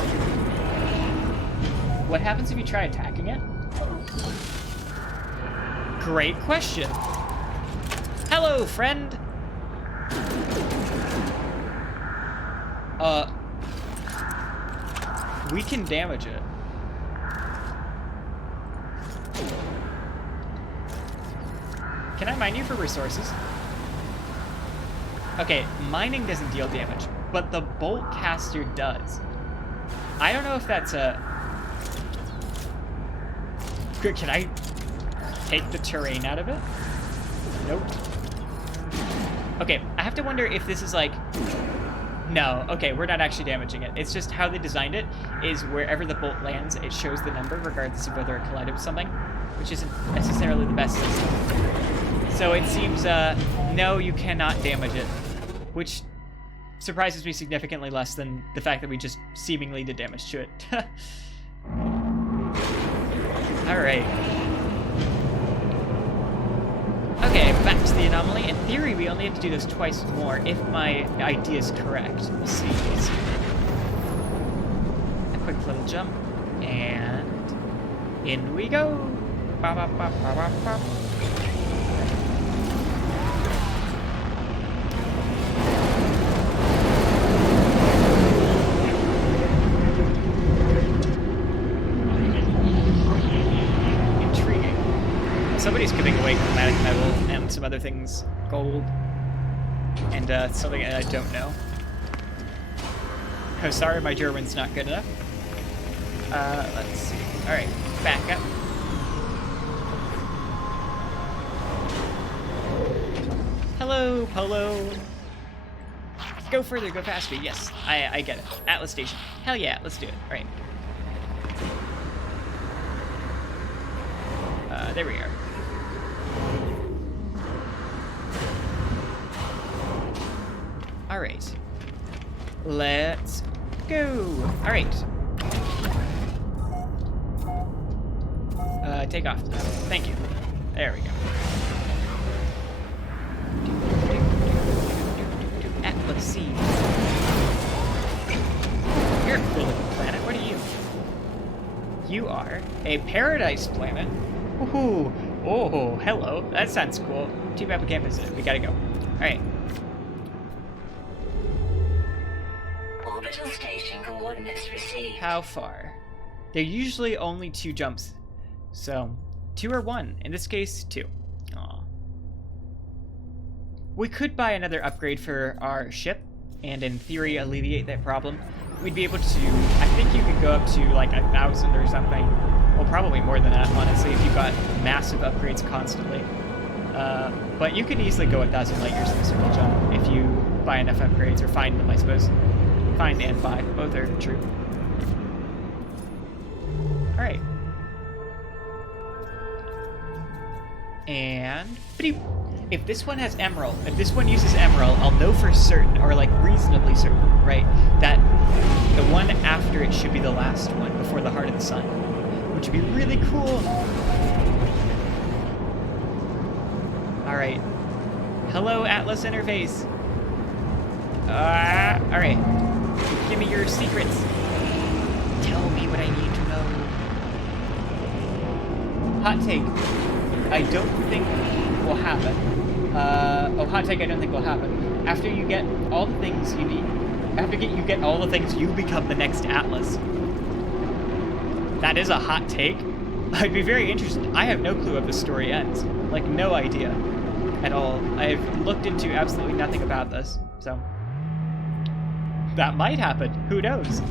What happens if you try attacking it? Great question. Hello, friend! We can damage it. Can I mine you for resources? Okay, mining doesn't deal damage, but the bolt caster does. I don't know if that's a... Can I take the terrain out of it? Nope. Okay, I have to wonder if this is like... No, okay, we're not actually damaging it. It's just how they designed it is wherever the bolt lands, it shows the number regardless of whether it collided with something, which isn't necessarily the best system. So it seems, no, you cannot damage it, which surprises me significantly less than the fact that we just seemingly did damage to it. Alright. Okay, back to the anomaly. In theory, we only have to do this twice more, if my idea is correct. We'll see. A quick little jump, and in we go. Ba, ba, ba, ba, ba, ba. Somebody's giving away chromatic metal and some other things, gold, and something I don't know. Oh, sorry, my German's not good enough. Let's see. Alright, back up. Hello, Polo. Go further, go faster. Yes, I get it. Atlas Station. Hell yeah, let's do it. Alright. There we are. Alright. Let's go. Alright. Take off. Thank you. There we go. Atlas Sea. You're a cool little planet. What are you? You are a paradise planet. Ooh, oh, hello. That sounds cool. Too bad we can't visit it. We gotta go. All right. Orbital station coordinates received. How far? They're usually only 2 jumps. So, 2 or 1. In this case, 2. Aw. We could buy another upgrade for our ship, and in theory alleviate that problem. We'd be able to, I think you could go up to like 1,000 or something. Well, probably more than that, honestly, if you got massive upgrades constantly. But you could easily go 1,000 light years in a single jump if you buy enough upgrades, or find them, I suppose. Find and buy, both are true. Alright. And if this one has emerald, if this one uses emerald, I'll know for certain, or like reasonably certain, right, that the one after it should be the last one before the Heart of the Sun, which would be really cool. Alright. Hello, Atlas interface. Alright. Give me your secrets. Tell me what I need to know. Hot take. I don't think will happen. Hot take I don't think will happen. After you get all the things you need, you get all the things, you become the next Atlas. That is a hot take. I'd be very interested. I have no clue how the story ends. Like, no idea at all. I've looked into absolutely nothing about this, so that might happen. Who knows?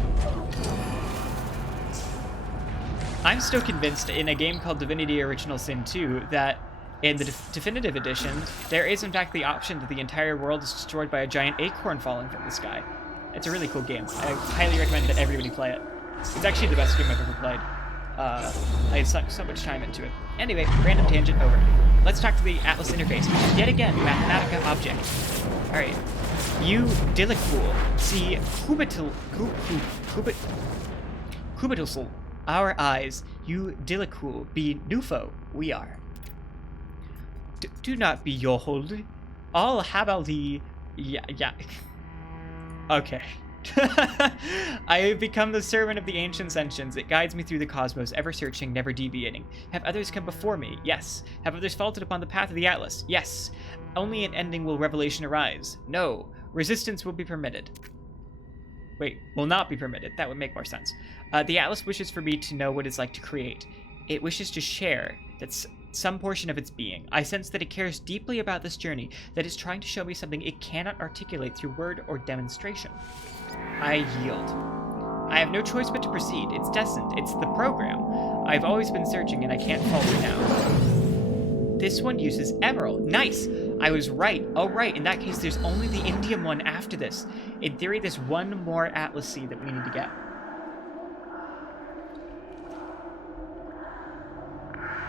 I'm still convinced in a game called Divinity Original Sin 2 that in the definitive edition, there is in fact the option that the entire world is destroyed by a giant acorn falling from the sky. It's a really cool game. I highly recommend that everybody play it. It's actually the best game I've ever played. I had sunk so much time into it. Anyway, random tangent over. Let's talk to the Atlas interface, which is yet again Mathematica object. Alright. You Dilicool. See Cubitusl. Our eyes. You Dilicool. Be Nufo. We are. Do not be Yohold. All Habaldi. Yeah. Okay. I have become the servant of the ancient sentience. It guides me through the cosmos, ever searching, never deviating. Have others come before me? Yes. Have others faltered upon the path of the Atlas? Yes. Only in ending will revelation arise. No. Resistance will be permitted. Wait, will not be permitted. That would make more sense. The Atlas wishes for me to know what it's like to create. It wishes to share. That's some portion of its being. I sense that it cares deeply about this journey, that it's trying to show me something it cannot articulate through word or demonstration. I yield. I have no choice but to proceed. It's destined. It's the program. I've always been searching and I can't falter now. This one uses emerald. Nice! I was right. Oh, right. In that case, there's only the indium one after this. In theory, there's one more Atlas seed that we need to get.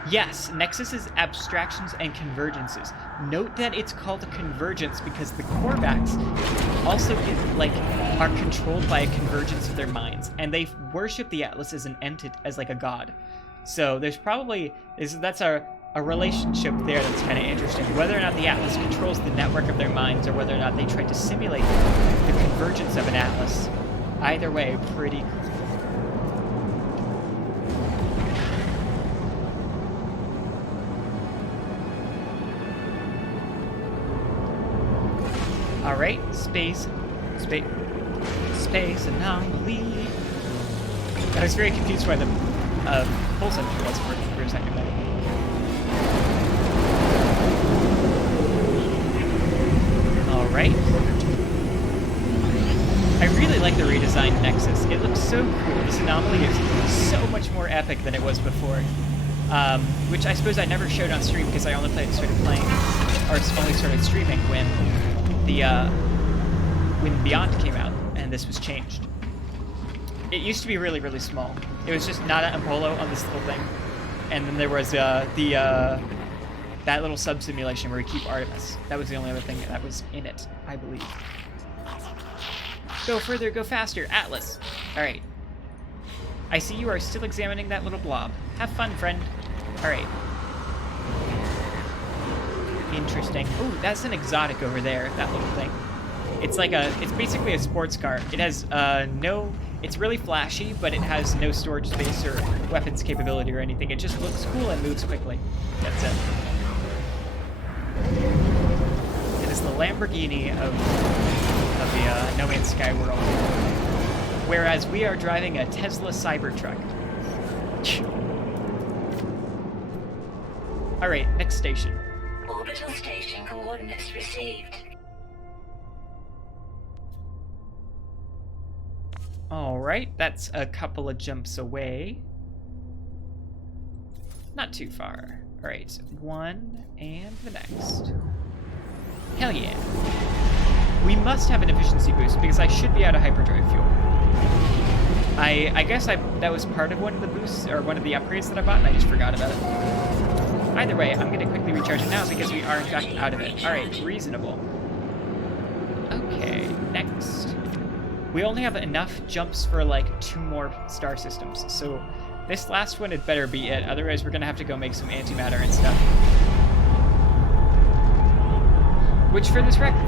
Yes, Nexus is abstractions and convergences. Note that it's called a convergence because the Korvax also are controlled by a convergence of their minds, and they worship the Atlas as an entity, as like a god. So there's probably that's a relationship there that's kind of interesting. Whether or not the Atlas controls the network of their minds, or whether or not they try to simulate the convergence of an Atlas. Either way, pretty cool. Alright, space anomaly. I was very confused why the pull sensor wasn't working for a second there. Alright. I really like the redesigned Nexus. It looks so cool. This anomaly is so much more epic than it was before. Which I suppose I never showed on stream because I only started playing, or only started streaming when when Beyond came out and this was changed. It used to be really, really small. It was just Nada and Polo on this little thing, and then there was that little sub simulation where we keep Artemis. That was the only other thing that was in it, I believe. Go further, go faster, Atlas. All right. I see you are still examining that little blob. Have fun, friend. All right. Interesting. Ooh, that's an exotic over there, that little thing. It's like it's basically a sports car. It has It's really flashy, but it has no storage space or weapons capability or anything. It just looks cool and moves quickly. That's it. It is the Lamborghini of the No Man's Sky world. Whereas we are driving a Tesla Cybertruck. Alright, next station. Orbital station coordinates received. Alright, that's a couple of jumps away. Not too far. Alright, one and the next. Hell yeah. We must have an efficiency boost because I should be out of hyperdrive fuel. I guess that was part of one of the boosts, or one of the upgrades that I bought, and I just forgot about it. Either way, I'm going to quickly recharge it now because we are in fact out of it. Alright, reasonable. Okay, next. We only have enough jumps for like 2 more star systems, so this last one had better be it, otherwise we're going to have to go make some antimatter and stuff. Which for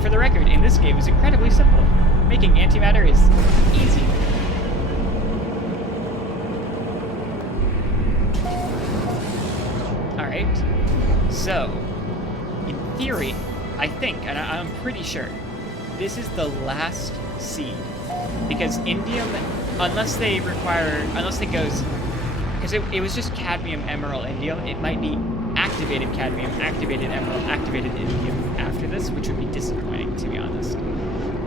the record, in this game is incredibly simple. Making antimatter is easy. Alright, so, in theory, I think, and I'm pretty sure, this is the last seed. Because indium, unless they goes, because it was just cadmium, emerald, indium, it might be activated cadmium, activated emerald, activated indium after this, which would be disappointing, to be honest.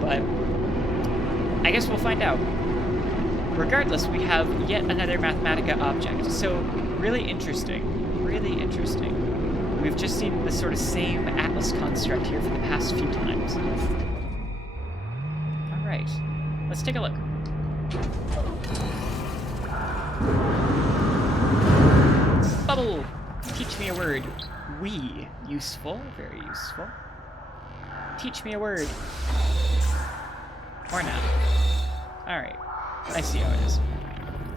But I guess we'll find out. Regardless, we have yet another Mathematica object, so really interesting. Really interesting. We've just seen the sort of same Atlas construct here for the past few times. Alright, let's take a look. Bubble! Teach me a word. We. Useful, very useful. Teach me a word. Or not. Alright, I see how it is.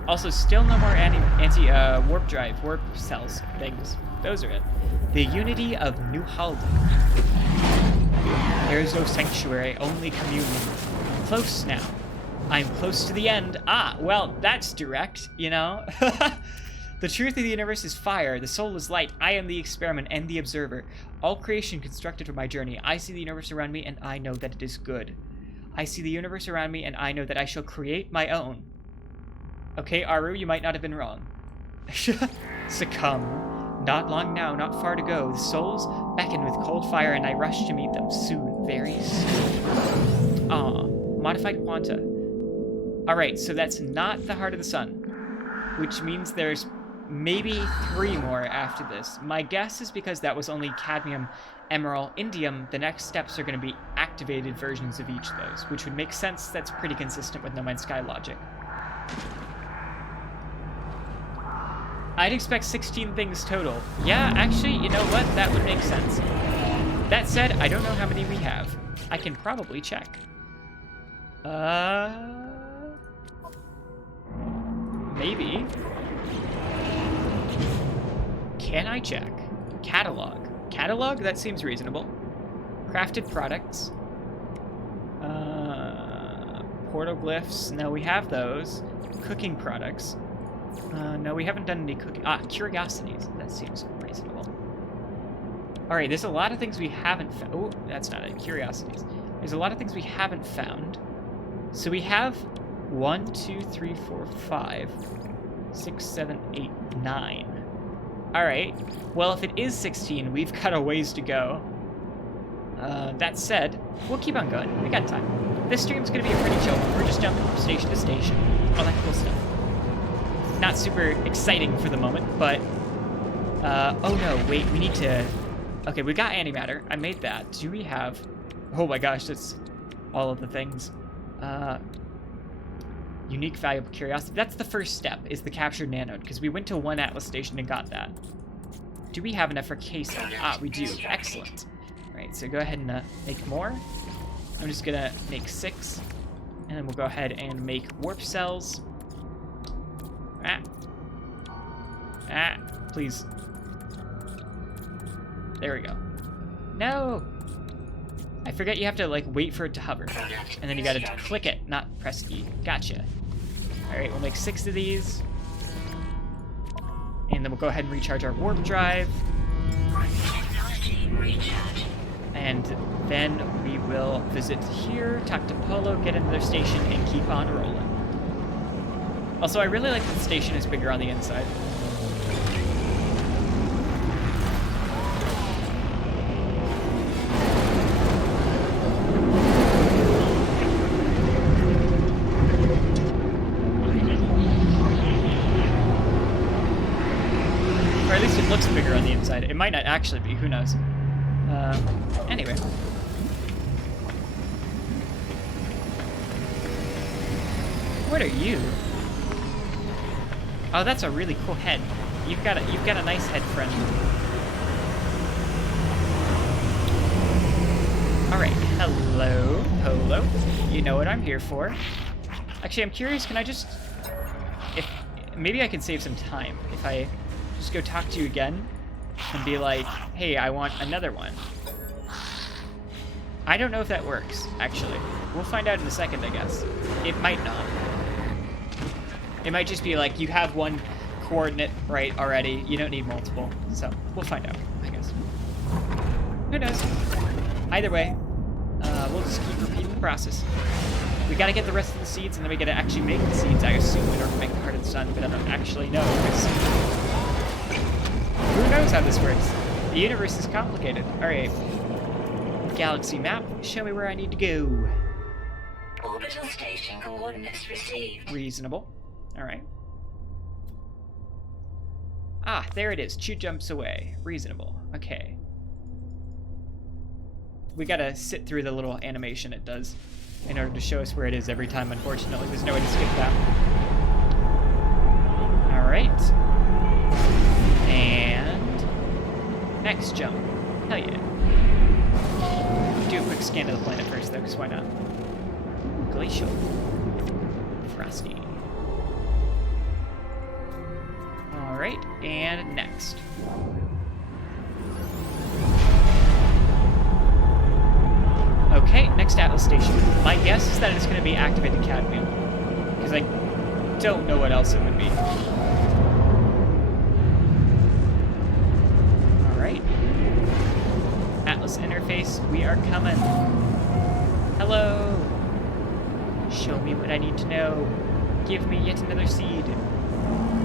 Also, still no more warp drive, warp cells things. Those are it. The unity of New Halden. There is no sanctuary, only communion. Close now. I'm close to the end. Ah, well, that's direct, you know? The truth of the universe is fire, the soul is light, I am the experiment and the observer. All creation constructed for my journey. I see the universe around me and I know that it is good. I see the universe around me and I know that I shall create my own. Okay, Aru, you might not have been wrong. Succumb. Not long now, not far to go. The souls beckon with cold fire, and I rush to meet them soon, very soon. Modified quanta. Alright, so that's not the heart of the sun, which means there's maybe 3 more after this. My guess is because that was only cadmium, emerald, indium, the next steps are going to be activated versions of each of those, which would make sense. That's pretty consistent with No Man's Sky logic. I'd expect 16 things total. Yeah, actually, you know what? That would make sense. That said, I don't know how many we have. I can probably check. Maybe. Can I check? Catalog. Catalog? That seems reasonable. Crafted products. Portal glyphs. No, we have those. Cooking products. No, we haven't done any cooking. Curiosities. That seems reasonable. Alright, there's a lot of things we haven't found. Oh, that's not it. Curiosities. There's a lot of things we haven't found. So we have 1, 2, 3, 4, 5, 6, 7, 8, 9. Alright. Well, if it is 16, we've got a ways to go. That said, we'll keep on going. We got time. This stream's gonna be a pretty chill one. We're just jumping from station to station. All that cool stuff. Not super exciting for the moment, but... oh no, wait, we need to... Okay, we got antimatter. I made that. Do we have... Oh my gosh, that's all of the things. Unique valuable curiosity. That's the first step, is the captured nanode, because we went to 1 Atlas station and got that. Do we have enough for casing? Ah, we do. Excellent. Alright, so go ahead and make more. I'm just gonna make 6. And then we'll go ahead and make warp cells. Please. There we go. No! I forget you have to, like, wait for it to hover. And then you gotta click it, not press E. Gotcha. Alright, we'll make 6 of these. And then we'll go ahead and recharge our warp drive. Technology recharge. And then we will visit here, talk to Polo, get into their station, and keep on rolling. Also, I really like that the station is bigger on the inside. Or at least it looks bigger on the inside. It might not actually be, who knows. Anyway. What are you? Oh, that's a really cool head. You've got a nice head, friend. Alright, hello, Polo. You know what I'm here for. Actually, I'm curious, can I just... maybe I can save some time if I just go talk to you again and be like, hey, I want another one. I don't know if that works, actually. We'll find out in a second, I guess. It might not. It might just be like, you have one coordinate right already, you don't need multiple. So, we'll find out, I guess. Who knows? Either way, we'll just keep repeating the process. We gotta get the rest of the seeds, and then we gotta actually make the seeds, I assume, in order to make the Heart of the Sun, but I don't actually know, because... who knows how this works? The universe is complicated. Alright. Galaxy map, show me where I need to go. Orbital station coordinates received. Reasonable. Alright. Ah, there it is. 2 jumps away. Reasonable. Okay. We gotta sit through the little animation it does in order to show us where it is every time, unfortunately. There's no way to skip that. Alright. And... next jump. Hell yeah. Do a quick scan of the planet first, though, because why not? Glacial. Frosty. Alright, and next. Okay, next Atlas station. My guess is that it's going to be activated cadmium, because I don't know what else it would be. Alright. Atlas interface, we are coming. Hello! Show me what I need to know. Give me yet another seed.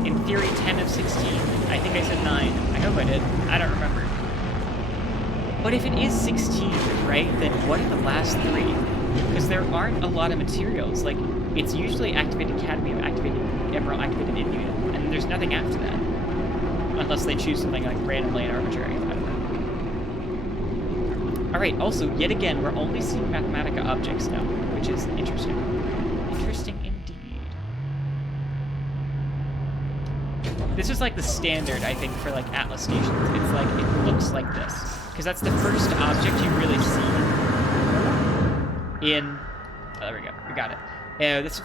In theory, 10 of 16. I think I said 9. I hope I did. I don't remember. But if it is 16, right, then what are the last 3? Because there aren't a lot of materials. Like, it's usually activated cadmium, activated emerald, activated indium, and there's nothing after that. Unless they choose something like randomly and arbitrary. I don't know. Alright, also, yet again, we're only seeing Mathematica objects now, which is interesting. Interesting indeed. This is like the standard, I think, for like Atlas stations. It's like, it looks like this. Because that's the first object you really see in... oh, there we go. We got it. That's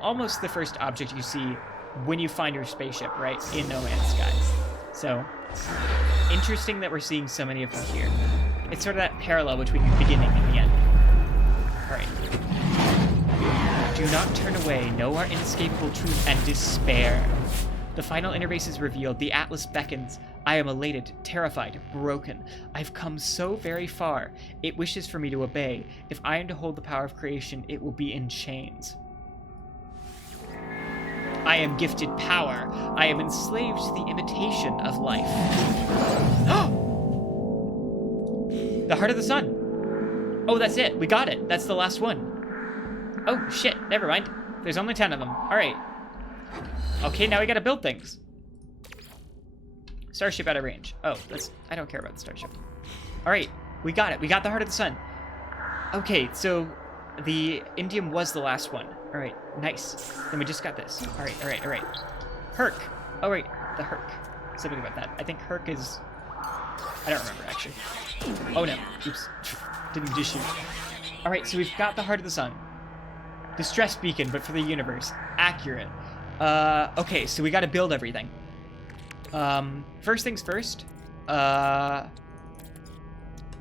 almost the first object you see when you find your spaceship, right? In No Man's Sky. So, interesting that we're seeing so many of them here. It's sort of that parallel between the beginning and the end. Alright. Do not turn away. Know our inescapable truth and despair. The final interface is revealed. The Atlas beckons. I am elated, terrified, broken. I've come so very far. It wishes for me to obey. If I am to hold the power of creation, it will be in chains. I am gifted power. I am enslaved to the imitation of life. The Heart of the Sun. Oh, that's it. We got it. That's the last one. Oh, shit. Never mind. There's only 10 of them. All right. Okay, now we gotta build things. Starship out of range. Oh, I don't care about the starship. Alright, we got it. We got the Heart of the Sun. Okay, so the indium was the last one. Alright, nice. Then we just got this. Alright. Herc. Oh, right, the Herc. Something about that. I think Herc is... I don't remember, actually. Oh, no. Oops. Didn't dish you. Alright, so we've got the Heart of the Sun. Distress beacon, but for the universe. Accurate. Okay, so we gotta build everything. First things first,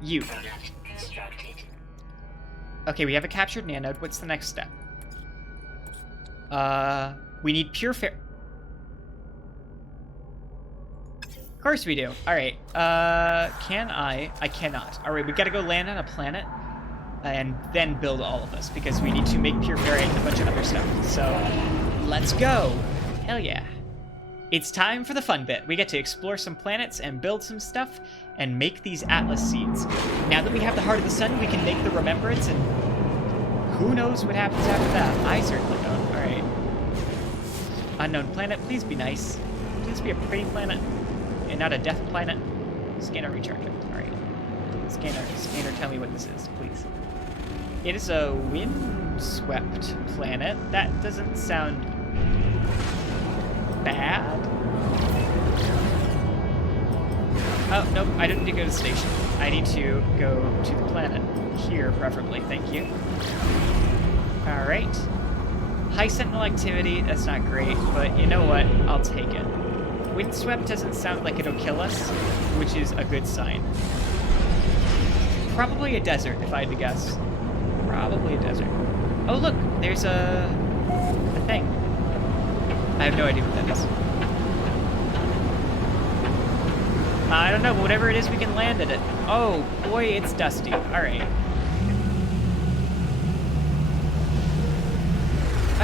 you. Okay, we have a captured nanode. What's the next step? We need pure fair... Of course we do. All right. Can I? I cannot. All right, we gotta go land on a planet and then build all of this because we need to make pure ferrite and a bunch of other stuff. So let's go. Hell yeah. It's time for the fun bit. We get to explore some planets and build some stuff and make these Atlas seeds. Now that we have the Heart of the Sun, we can make the Remembrance, and who knows what happens after that. I certainly don't. All right. Unknown planet, please be nice. Please be a pretty planet and not a death planet. Scanner recharge. All right. Scanner, tell me what this is, please. It is a windswept planet. That doesn't sound bad. Oh, nope, I didn't need to go to the station. I need to go to the planet. Here, preferably, thank you. Alright. High sentinel activity, that's not great, but you know what? I'll take it. Windswept doesn't sound like it'll kill us, which is a good sign. Probably a desert, if I had to guess. Probably a desert. Oh, look, there's a thing. I have no idea what that is. I don't know, but whatever it is, we can land at it. Oh, boy, it's dusty. All right.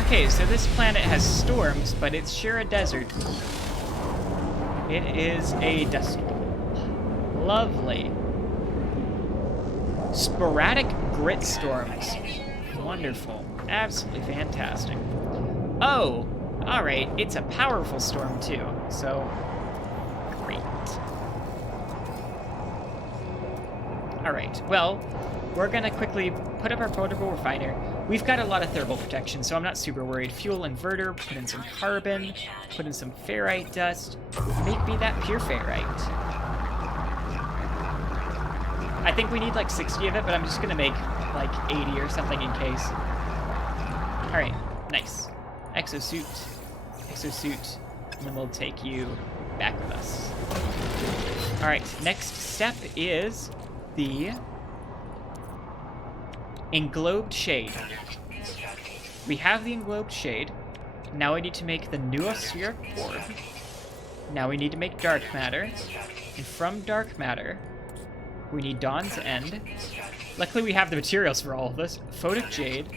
Okay, so this planet has storms, but it's sure a desert. It is a dust bowl. Lovely. Sporadic grit storms. Wonderful. Absolutely fantastic. Oh, all right. It's a powerful storm, too. So, great. All right. Well, we're going to quickly put up our portable refiner. We've got a lot of thermal protection, so I'm not super worried. Fuel inverter, put in some carbon, put in some ferrite dust. Make me that pure ferrite. I think we need like 60 of it, but I'm just going to make like 80 or something in case. All right. Nice. Exosuit, and then we'll take you back with us. All right, next step is the englobed shade. We have the englobed shade. Now we need to make the nuospheric orb. Now we need to make dark matter. And from dark matter, we need Dawn's End. Luckily we have the materials for all of this. Photic Jade.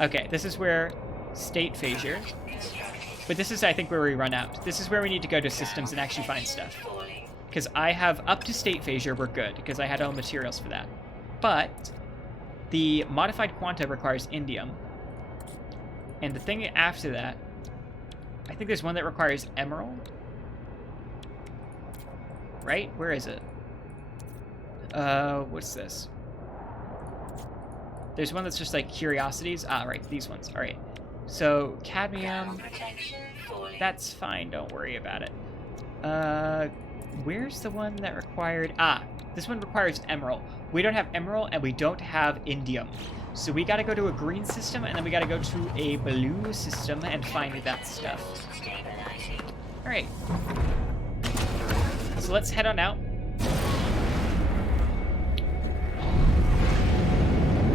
Okay, this is where state phasure. But this is, I think, where we run out. This is where we need to go to systems and actually find stuff. Because I have up to state phasure, we're good, because I had all materials for that. But the modified quanta requires indium. And the thing after that, I think there's one that requires emerald. Right? Where is it? What's this? There's one that's just like curiosities. Ah, right, these ones. All right. So cadmium, that's fine. Don't worry about it. Where's the one that required? Ah, this one requires emerald. We don't have emerald and we don't have indium. So we got to go to a green system and then we got to go to a blue system and find that stuff. All right. So let's head on out.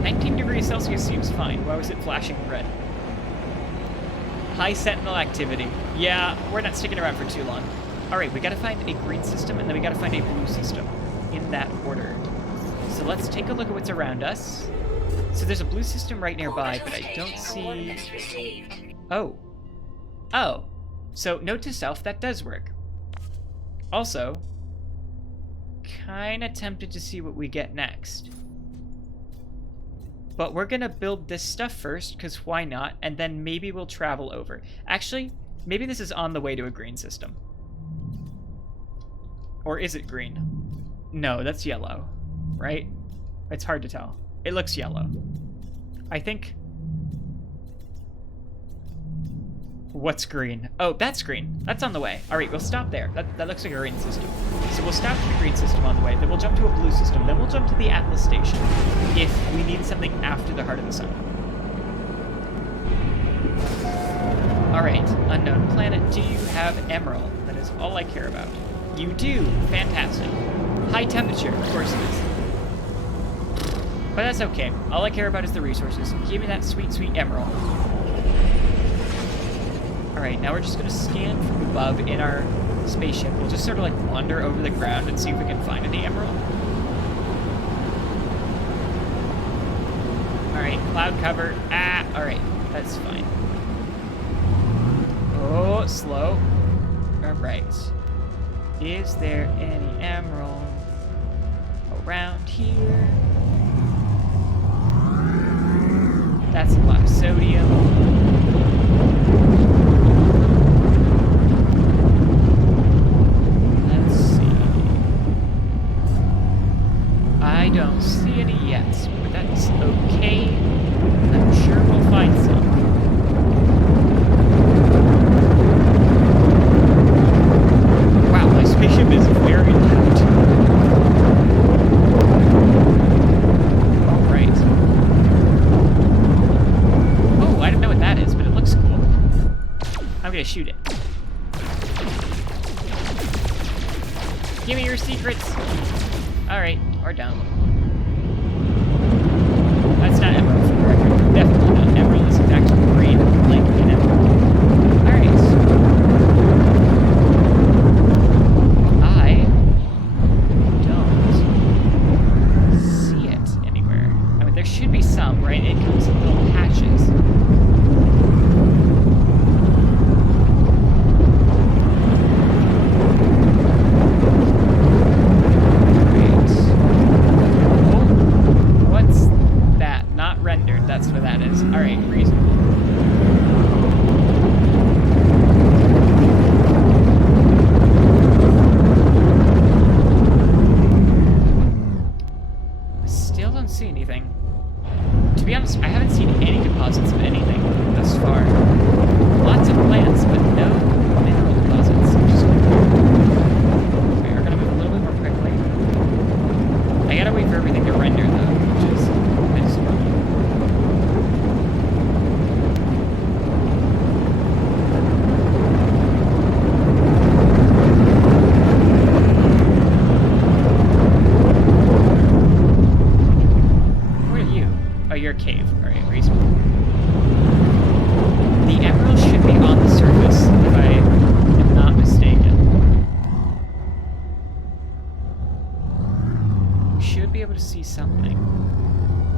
19 degrees Celsius seems fine. Why was it flashing red? High sentinel activity. Yeah, we're not sticking around for too long. All right, we gotta find a green system and then we gotta find a blue system in that order. So let's take a look at what's around us. So there's a blue system right nearby, but I don't see... Oh. Oh. So note to self, that does work. Also, kinda tempted to see what we get next. But we're gonna build this stuff first, because why not? And then maybe we'll travel over. Actually, maybe this is on the way to a green system. Or is it green? No, that's yellow, right? It's hard to tell. It looks yellow. I think... What's green? Oh, that's green. That's on the way. All right, we'll stop there. That looks like a green system. So we'll stop at the green system on the way. Then we'll jump to a blue system. Then we'll jump to the Atlas station if we need something after the Heart of the Sun. All right, unknown planet. Do you have emerald? That is all I care about. You do. Fantastic. High temperature. Of course it is. But that's okay. All I care about is the resources. Give me that sweet, sweet emerald. Alright, now we're just gonna scan from above in our spaceship. We'll just sort of like wander over the ground and see if we can find any emerald. Alright, cloud cover. Ah, alright, that's fine. Oh, slow. Alright. Is there any emerald around here? That's a lot of sodium. Let's see. I don't see any yet, but that's okay. I'm sure we'll find some. Wow, my spaceship is very loud. Alright. Oh, I don't know what that is, but it looks cool. I'm gonna shoot it. Give me your secrets! Alright, or down. That's not emerald for the record. Definitely not emerald. This is actually green, like an emerald. Alright. I don't see it anywhere. I mean, there should be some, right? It comes in little patches. That's what that is. Alright, reasonable. Still don't see anything. To be honest, I haven't seen any deposits of anything thus far. Lots of plants, but no mineral deposits, which is weird. Okay, we're gonna move a little bit more quickly. I gotta wait for everything to render though, which is a bit slow. Your cave. Alright, reasonable. The emerald should be on the surface, if I am not mistaken. We should be able to see something.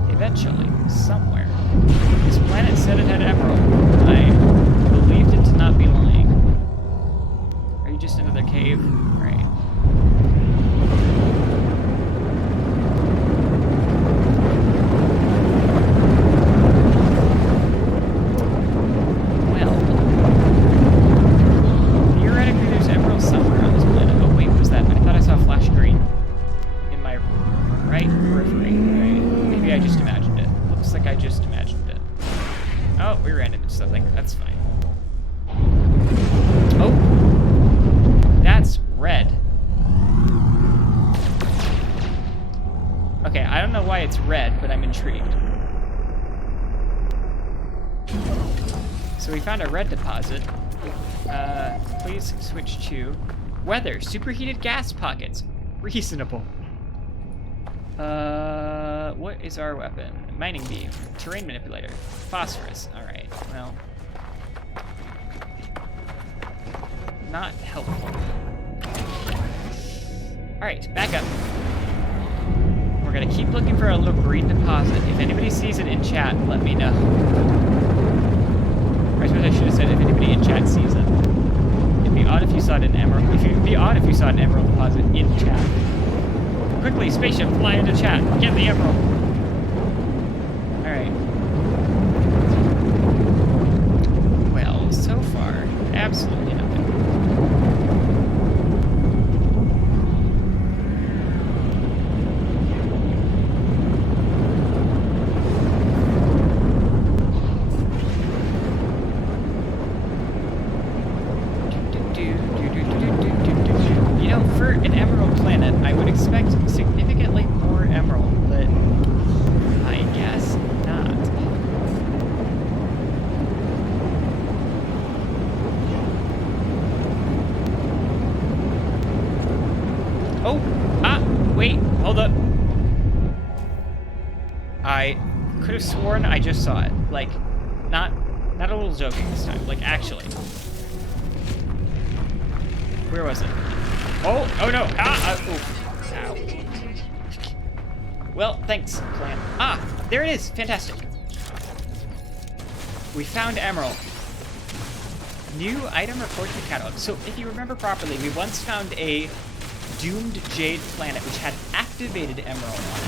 Eventually, somewhere. This planet said it had emerald. I believed it to not be lying. Are you just another cave? Alright. It's red, but I'm intrigued. So we found a red deposit. Please switch to weather. Superheated gas pockets. Reasonable. What is our weapon? Mining beam. Terrain manipulator. Phosphorus. Alright, well. Not helpful. Alright, back up. We're gonna keep looking for a little green deposit. If anybody sees it in chat, let me know. Or I suppose I should have said if anybody in chat sees it. It'd be odd if you saw it in emerald. It'd be odd if you saw an emerald deposit in chat. Quickly, spaceship, fly into chat. Get the emerald. Alright. Well, so far, absolutely nothing. I could have sworn I just saw it. Like, not a little joking this time. Like, actually. Where was it? Oh, oh no. Oof. Ow. Well, thanks, clan. Ah, there it is. Fantastic. We found emerald. New item reported in the catalog. So if you remember properly, we once found a doomed jade planet which had activated emerald on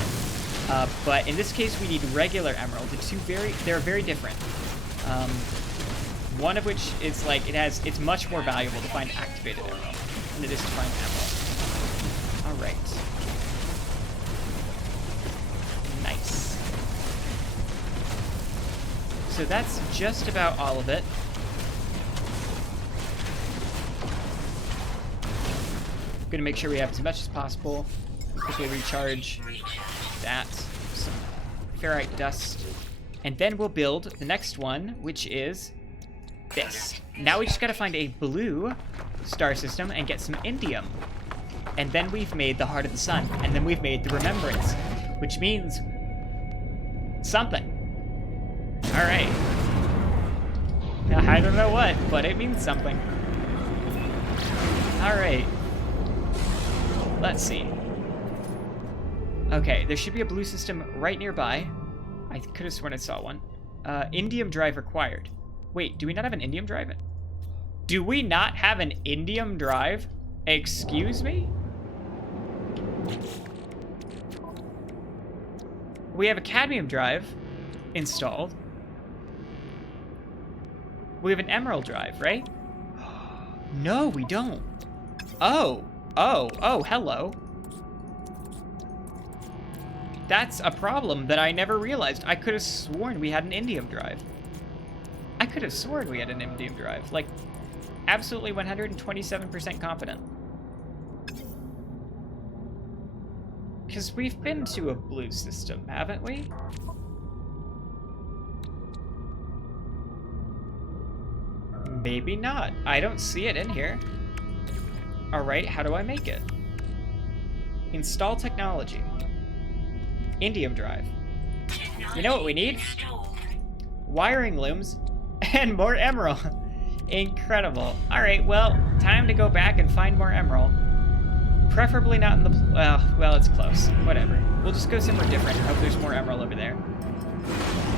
it. But in this case, we need regular emerald. They're very different. One of which is like, it's much more valuable to find activated emerald than it is to find emerald. All right. Nice. So that's just about all of it. I'm gonna make sure we have as much as possible. Quickly recharge that, some ferrite dust, and then we'll build the next one, which is this. Now we just gotta find a blue star system and get some indium. And then we've made the Heart of the Sun, and then we've made the Remembrance, which means something. All right. Now, I don't know what, but it means something. All right. Let's see. Okay, there should be a blue system right nearby. I could have sworn I saw one. Indium drive required. Wait, do we not have an indium drive? Do we not have an indium drive? Excuse me? We have a cadmium drive installed. We have an emerald drive, right? No, we don't. Oh, hello. That's a problem that I never realized. I could have sworn we had an indium drive. I could have sworn we had an indium drive. Like, absolutely 127% confident. Because we've been to a blue system, haven't we? Maybe not. I don't see it in here. All right, how do I make it? Install technology. Indium drive. You know what we need? Wiring looms and more emerald. Incredible. All right, well, time to go back and find more emerald. Preferably not in the... well, it's close. Whatever. We'll just go somewhere different. Hope there's more emerald over there.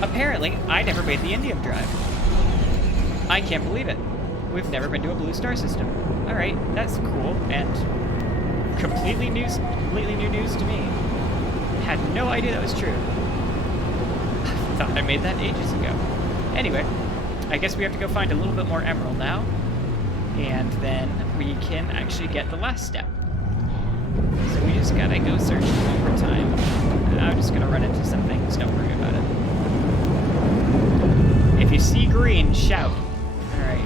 Apparently, I never made the indium drive. I can't believe it. We've never been to a blue star system. All right, that's cool and completely new news to me. Had no idea that was true. Thought I made that ages ago. Anyway, I guess we have to go find a little bit more emerald now, and then we can actually get the last step. So we just gotta go searching one more time. I'm just gonna run into some things, don't worry about it. If you see green, shout. Alright.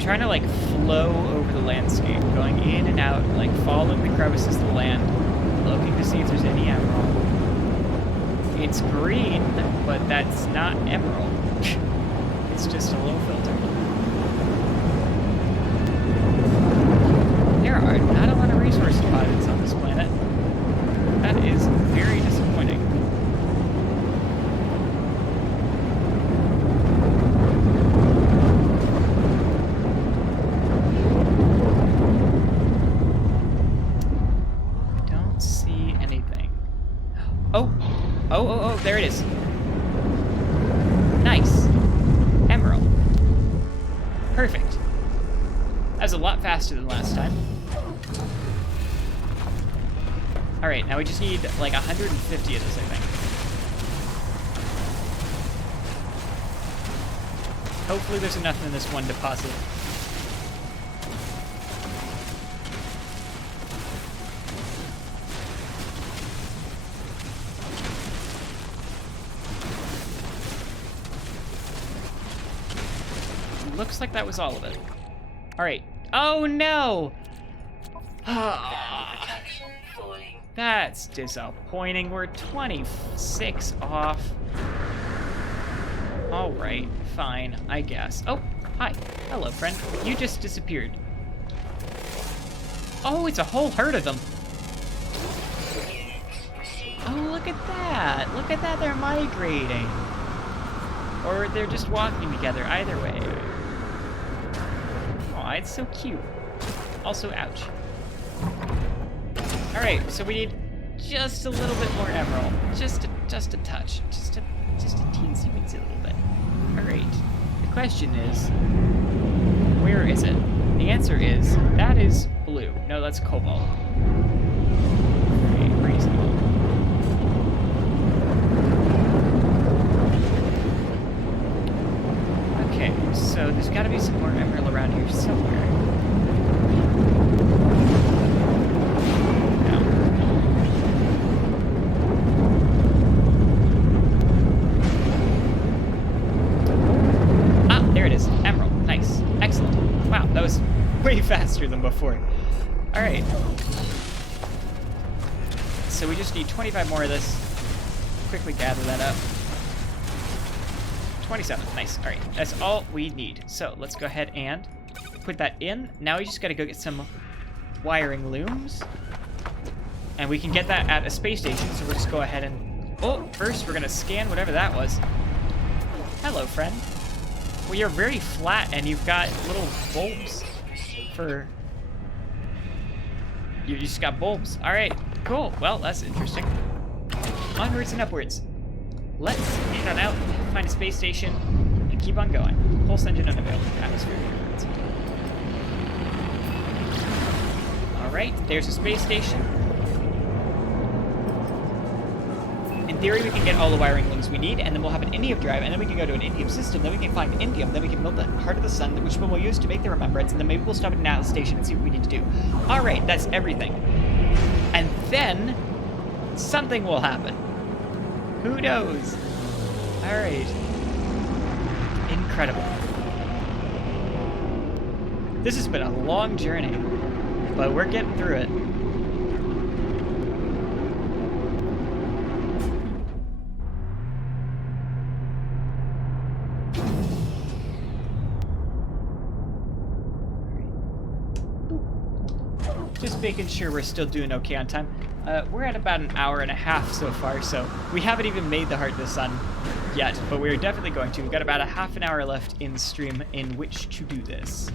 Trying to like flow over the landscape, going in and out, like following the crevices of the land, looking to see if there's any emerald. It's green, but that's not emerald. It's just a low filter. There are not a lot of resource deposits on this planet. That is very disappointing. Oh, there it is. Nice. Emerald. Perfect. That was a lot faster than last time. Alright, now we just need like 150 of this, I think. Hopefully there's enough in this one deposit. Looks like that was all of it. All right. Oh no! That's disappointing. We're 26 off. Alright, fine, I guess. Oh, hi. Hello, friend. You just disappeared. Oh, it's a whole herd of them. Oh, look at that. Look at that, they're migrating. Or they're just walking together, either way. Aw, it's so cute. Also, ouch. Alright, so we need just a little bit more emerald. Just a touch. Just a teensy weensy little bit. Alright. The question is, where is it? The answer is, that is blue. No, that's cobalt. Alright, reasonable. Okay, so there's gotta be some more emerald around here somewhere. Way faster than before. Alright. So we just need 25 more of this. Quickly gather that up. 27. Nice. Alright. That's all we need. So let's go ahead and put that in. Now we just gotta go get some wiring looms. And we can get that at a space station, so we'll just go ahead and... Oh, first we're gonna scan whatever that was. Hello, friend. Well, you're very flat and you've got little bulbs. You just got bulbs. Alright, cool. Well, that's interesting. Onwards and upwards. Let's head on out, find a space station, and keep on going. Pulse engine unavailable. Atmosphere. Alright, there's a space station. In theory, we can get all the wiring links we need, and then we'll have an indium drive, and then we can go to an indium system, then we can find indium, then we can build the heart of the sun, which one we'll use to make the remembrance, and then maybe we'll stop at an Atlas station and see what we need to do. Alright, that's everything. And then, something will happen. Who knows? Alright. Incredible. This has been a long journey, but we're getting through it. Just making sure we're still doing okay on time. We're at about an hour and a half so far, so we haven't even made the Heart of the Sun yet, but we're definitely going to. We've got about a half an hour left in stream in which to do this.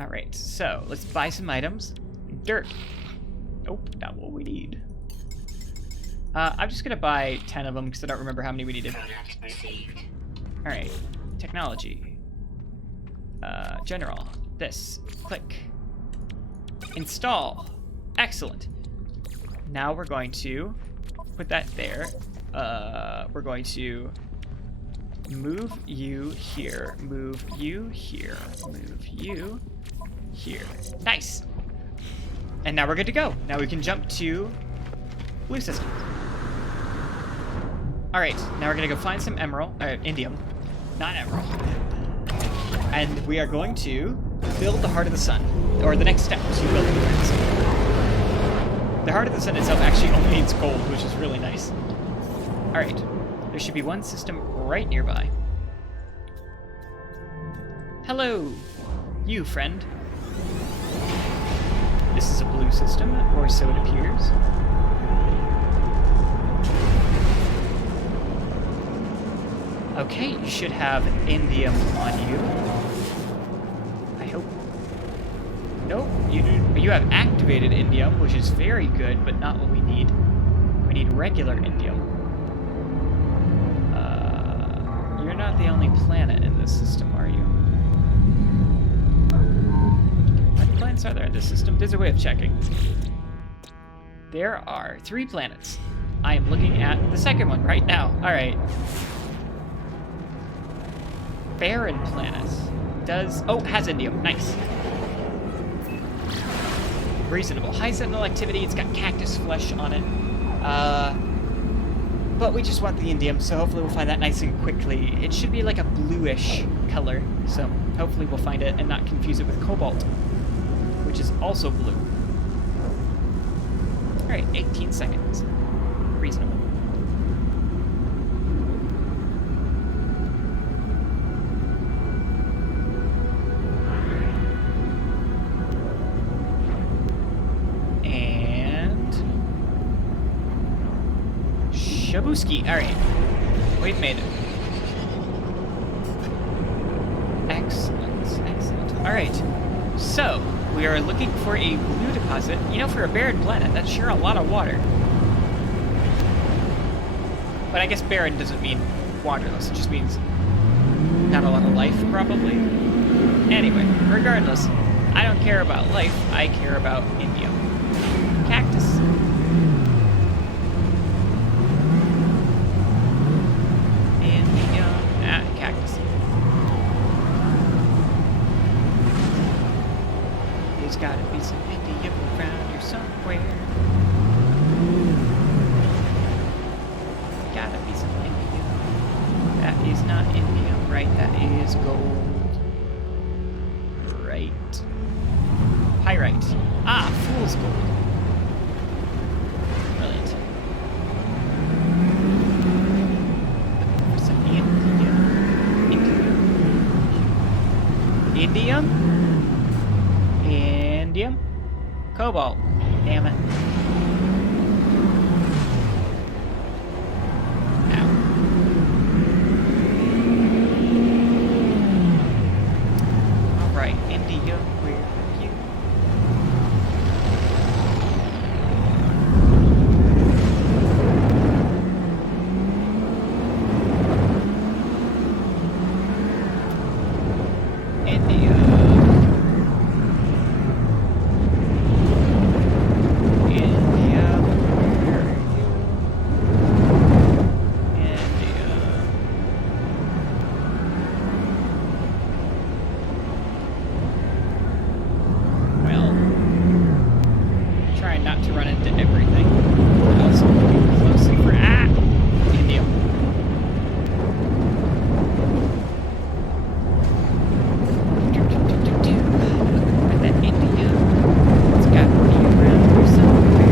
Alright, so let's buy some items. Dirt. Nope, not what we need. I'm just gonna buy 10 of them because I don't remember how many we needed. Alright, technology. General. This. Click. Install. Excellent. Now we're going to put that there. We're going to move you here, move you here, move you here. Nice. And now we're good to go. Now we can jump to blue system. All right, now we're gonna go find some emerald, indium, not emerald. And we are going to build the Heart of the Sun, or the next step to building the Heart of the Sun. The Heart of the Sun itself actually only needs gold, which is really nice. Alright, there should be one system right nearby. Hello, you friend. This is a blue system, or so it appears. Okay, you should have indium on you. I hope. Nope, you have activated indium, which is very good, but not what we need. We need regular indium. You're not the only planet in this system, are you? How many planets are there in this system? There's a way of checking. There are 3 planets. I am looking at the second one right now. Alright. Barren planet. Has indium. Nice. Reasonable. High sentinel activity. It's got cactus flesh on it. But we just want the indium, so hopefully we'll find that nice and quickly. It should be like a bluish color, so hopefully we'll find it and not confuse it with cobalt, which is also blue. Alright, 18 seconds. Reasonable. And... Shabuski. Alright. We've made it. Excellent. Excellent. Alright. So, we are looking for a blue deposit. You know, for a barren planet, that's sure a lot of water. But I guess barren doesn't mean waterless. It just means not a lot of life, probably. Anyway, regardless, I don't care about life. I care about indium. Cactus. Indium. Cactus. There's gotta be some indium around here somewhere. Gotta be some indium. That is not indium, right? That is gold. Right. Pyrite. Ah, fool's gold. Brilliant. Some indium. Indium? Cobalt. Damn it. Ow. Alright, indium, where are you? Not to run into everything. Also looking closely for indium. And that indium, it's got to be around here somewhere.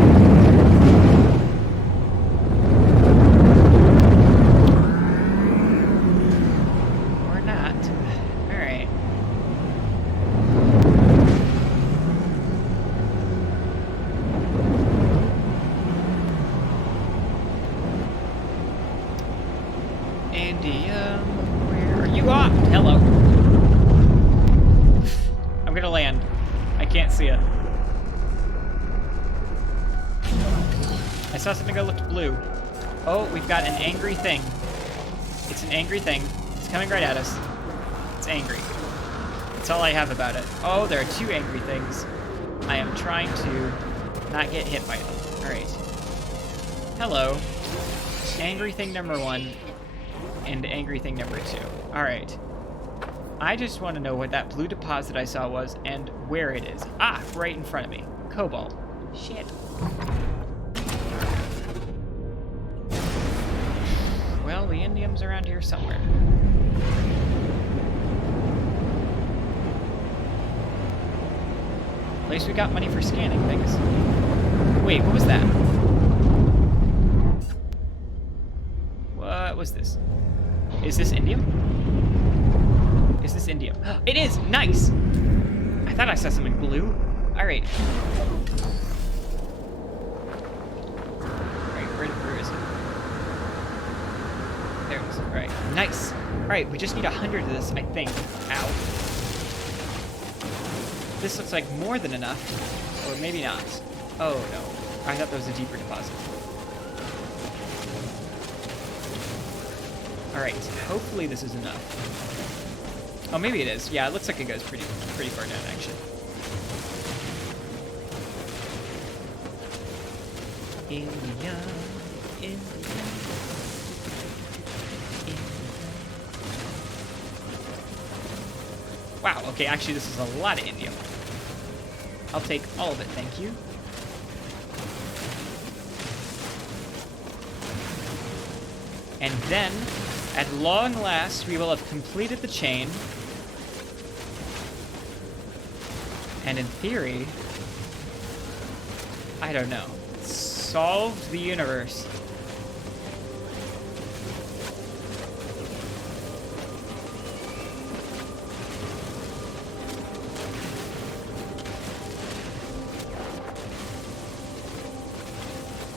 Or not. All right. Indium, where are you off? Hello. I'm gonna land. I can't see it. I saw something that looked blue. Oh, we've got an angry thing. It's an angry thing. It's coming right at us. It's angry. That's all I have about it. Oh, there are two angry things. I am trying to not get hit by them. Alright. Hello. Angry thing number one. And angry thing number two. Alright. I just want to know what that blue deposit I saw was and where it is. Ah, right in front of me. Cobalt. Shit. Well, the indium's around here somewhere. At least we got money for scanning things. Wait, what was that? What was this? Is this indium? Is this indium? It is! Nice! I thought I saw something blue. Alright. Alright, where is it? There it is. Alright, nice! Alright, we just need 100 of this, I think. Ow. This looks like more than enough. Or maybe not. Oh, no. I thought that was a deeper deposit. Alright, hopefully this is enough. Oh, maybe it is. Yeah, it looks like it goes pretty far down, actually. India. Wow, okay, actually this is a lot of indium. I'll take all of it, thank you. And then, at long last, we will have completed the chain. And in theory, I don't know. solved the universe.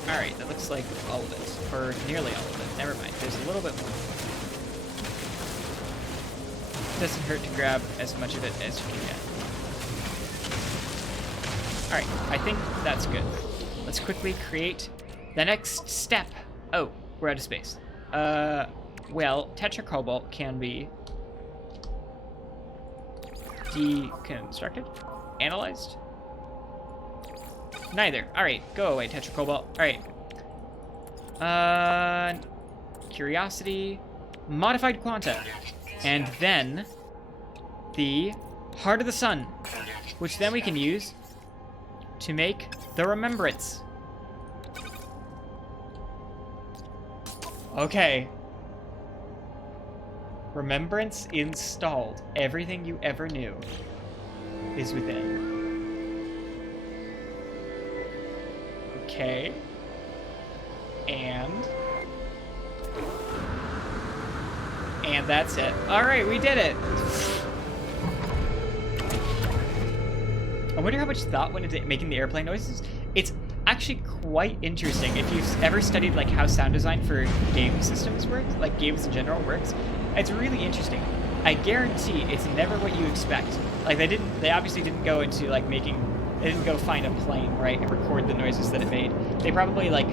Alright, that looks like all of it. Or nearly all of it. Never mind. There's a little bit more. Doesn't hurt to grab as much of it as you can get. Alright, I think that's good. Let's quickly create the next step. Oh, we're out of space. Well, tetracobalt can be deconstructed? Analyzed? Neither. Alright, go away, tetracobalt. Alright. Curiosity. Modified quanta. And then the Heart of the Sun, which then we can use to make the Remembrance. Okay. Remembrance installed. Everything you ever knew is within. Okay. And that's it. All right, we did it. I wonder how much thought went into making the airplane noises. It's actually quite interesting if you've ever studied like how sound design for game systems works, like games in general works. It's really interesting. I guarantee it's never what you expect. Like they obviously didn't go into like they didn't go find a plane, right, and record the noises that it made. They probably like,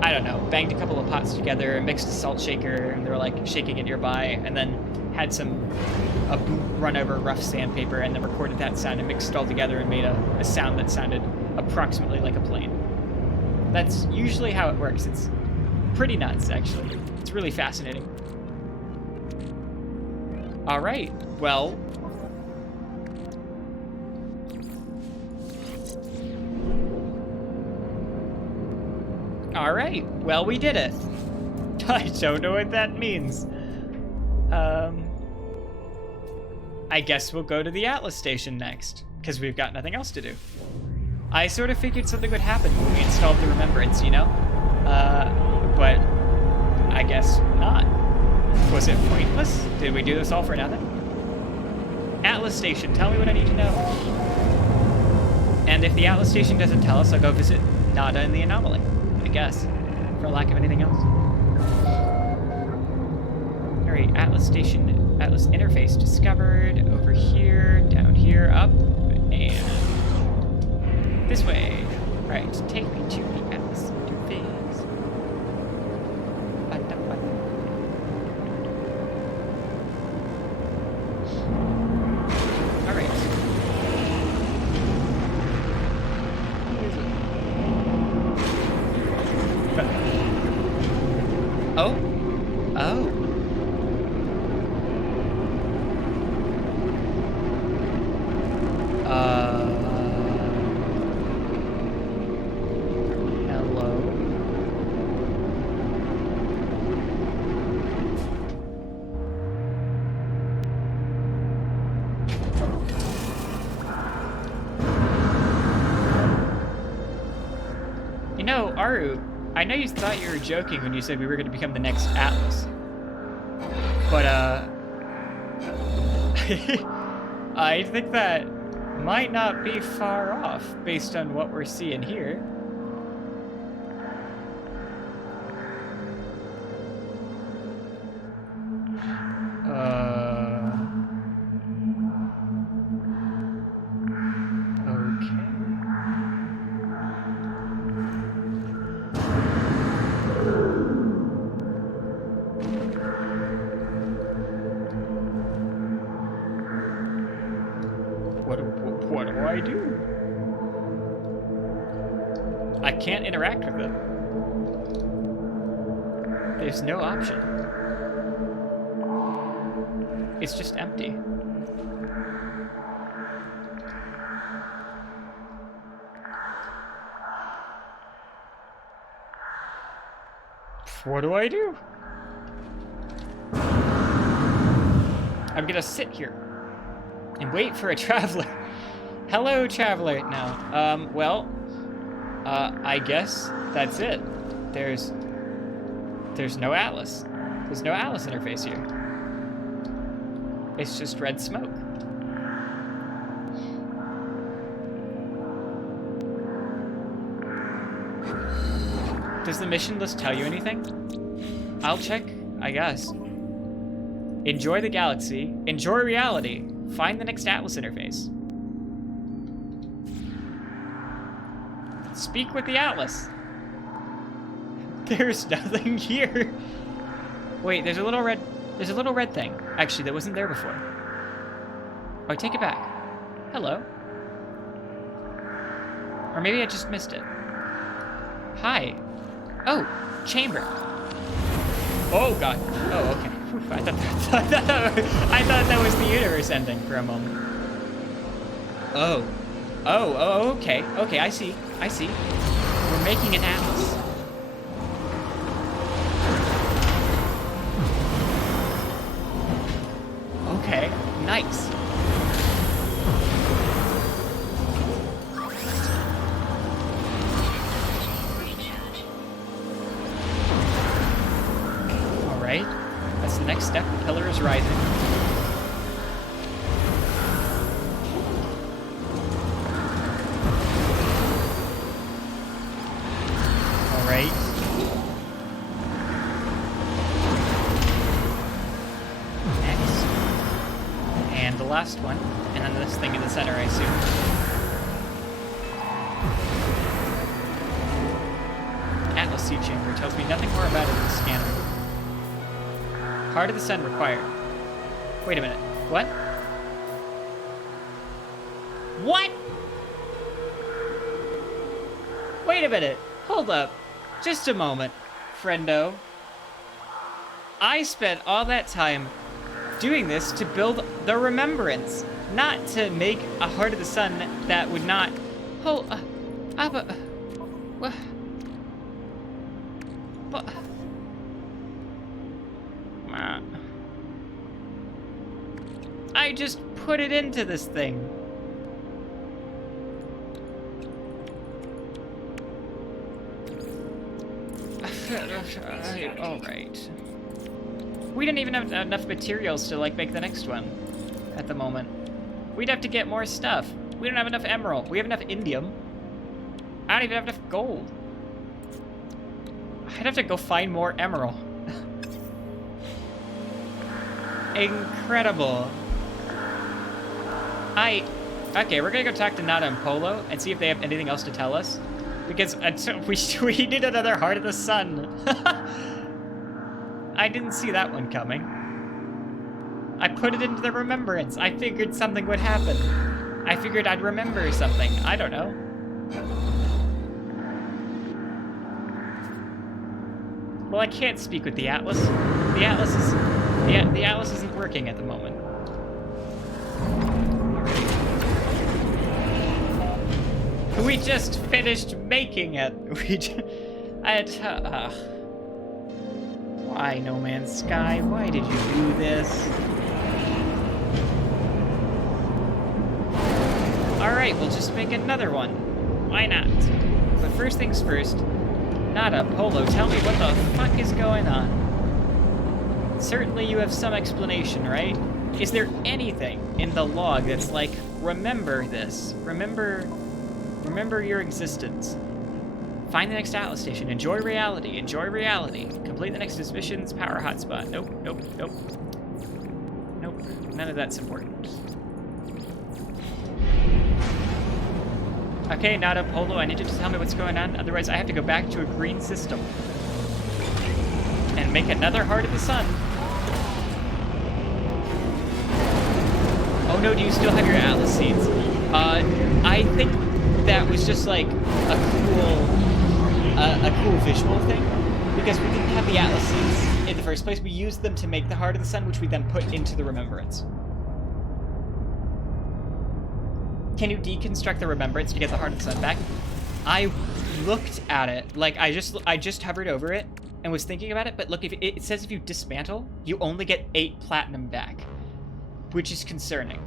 I don't know, banged a couple of pots together, mixed a salt shaker, and they were like shaking it nearby, and then had a boot run over rough sandpaper, and then recorded that sound and mixed it all together and made a sound that sounded approximately like a plane. That's usually how it works. It's pretty nuts, actually. It's really fascinating. All right, well. All right, well, we did it. I don't know what that means. I guess we'll go to the Atlas station next, because we've got nothing else to do. I sort of figured something would happen when we installed the Remembrance, you know? But I guess not. Was it pointless? Did we do this all for nothing? Atlas station, tell me what I need to know. And if the Atlas station doesn't tell us, I'll go visit Nada in the Anomaly, I guess, for lack of anything else. Alright, Atlas station, Atlas interface discovered. Over here, down here, up, and this way. Right, take me to the Atlas interface. Alright. Oh? Oh. Hello. You know, Aru, I know you thought you were joking when you said we were going to become the next Atlas. But, I think that might not be far off based on what we're seeing here. What do I do? I can't interact with them. There's no option. It's just empty. What do I do? I'm gonna sit here and wait for a traveler. Hello, traveler. No. Well, I guess that's it. There's no Atlas. There's no Atlas interface here. It's just red smoke. Does the mission list tell you anything? I'll check, I guess. Enjoy the galaxy. Enjoy reality. Find the next Atlas interface. Speak with the Atlas. There's nothing here. Wait, there's a little red thing. Actually, that wasn't there before. Oh, I take it back. Hello. Or maybe I just missed it. Hi. Oh, chamber. Oh god. Oh, okay. Whew, I thought that was the universe ending for a moment. Oh. Oh, okay. Okay, I see. We're making an Atlas. Okay, nice. Alright, that's the next step. The pillar is rising. Alright. Next. And the last one. And then this thing in the center, I assume. Atlas seed chamber tells me nothing more about it than the scanner. Heart of the sun required. Wait a minute. What? What? Wait a minute. Hold up. Just a moment, friendo. I spent all that time doing this to build the remembrance, not to make a heart of the sun that would not... Hold... What? I just put it into this thing. Alright. We didn't even have enough materials to, like, make the next one at the moment. We'd have to get more stuff. We don't have enough emerald. We have enough indium. I don't even have enough gold. I'd have to go find more emerald. Incredible. Okay, we're gonna go talk to Nada and Polo and see if they have anything else to tell us. Because we need another Heart of the Sun. I didn't see that one coming. I put it into the remembrance. I figured something would happen. I figured I'd remember something. I don't know. Well, I can't speak with the Atlas. The Atlas isn't working at the moment. We just finished making it. Why, No Man's Sky? Why did you do this? Alright, we'll just make another one. Why not? But first things first, Nada, Polo, tell me what the fuck is going on. Certainly you have some explanation, right? Is there anything in the log that's like, remember this, remember your existence. Find the next Atlas station, enjoy reality, complete the next mission's power hotspot. Nope, none of that's important. Okay, Nada, Polo, I need you to tell me what's going on, otherwise I have to go back to a green system. And make another Heart of the Sun. Oh no, do you still have your Atlas seeds? I think that was just like a cool visual thing, because we didn't have the Atlas seeds in the first place. We used them to make the Heart of the Sun, which we then put into the Remembrance. Can you deconstruct the Remembrance to get the Heart of the Sun back? I looked at it, like I just hovered over it and was thinking about it, but look, if it says if you dismantle, you only get 8 platinum back, which is concerning.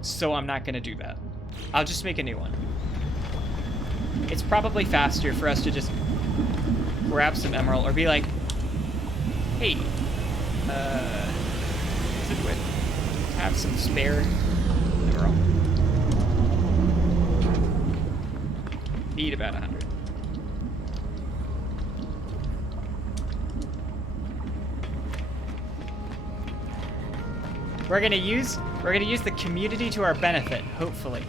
So I'm not gonna do that. I'll just make a new one. it's probably faster for us to just grab some emerald or be like, hey, is it with have some spare emerald? Need about 100. We're gonna use the community to our benefit, hopefully.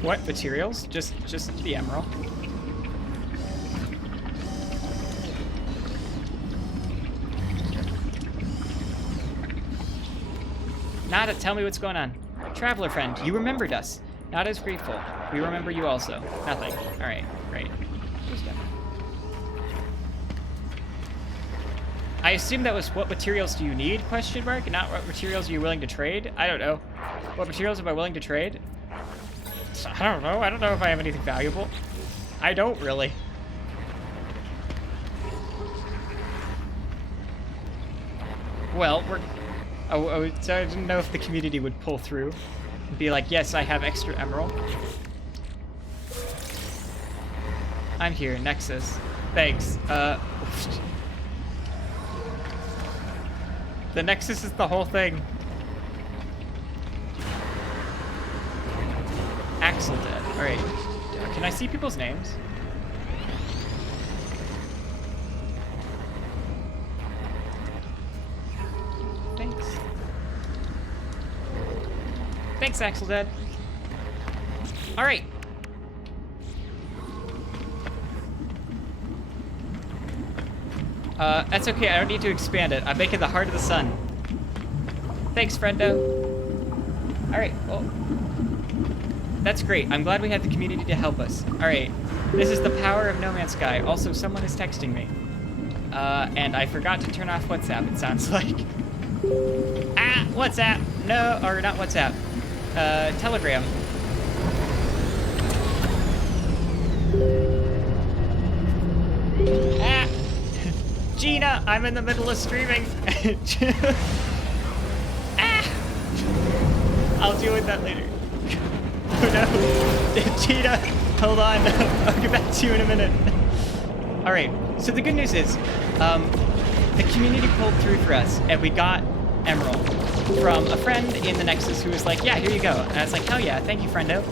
What materials? Just the emerald. Nada, tell me what's going on. Traveler friend, you remembered us. Not as grateful. We remember you also. Nothing. Alright, great. I assume that was what materials do you need, question mark? Not what materials are you willing to trade? I don't know. What materials am I willing to trade? I don't know. I don't know if I have anything valuable. I don't really. Well, we're... Oh, so I didn't know if the community would pull through and be like, yes, I have extra emerald. I'm here, Nexus. Thanks. The Nexus is the whole thing. Axel dead. Alright. Can I see people's names? Thanks. Thanks, Axel dead. Alright. That's okay. I don't need to expand it. I'm making the heart of the sun. Thanks, friendo. Alright, well... That's great. I'm glad we had the community to help us. Alright. This is the power of No Man's Sky. Also, someone is texting me. And I forgot to turn off WhatsApp, it sounds like. Ah! WhatsApp! No, or not WhatsApp. Telegram. Ah! Gina, I'm in the middle of streaming. Ah! I'll deal with that later. Oh no. Gina, hold on. I'll get back to you in a minute. Alright, so the good news is, the community pulled through for us, and we got emerald from a friend in the Nexus who was like, yeah, here you go. And I was like, hell yeah, thank you, friendo.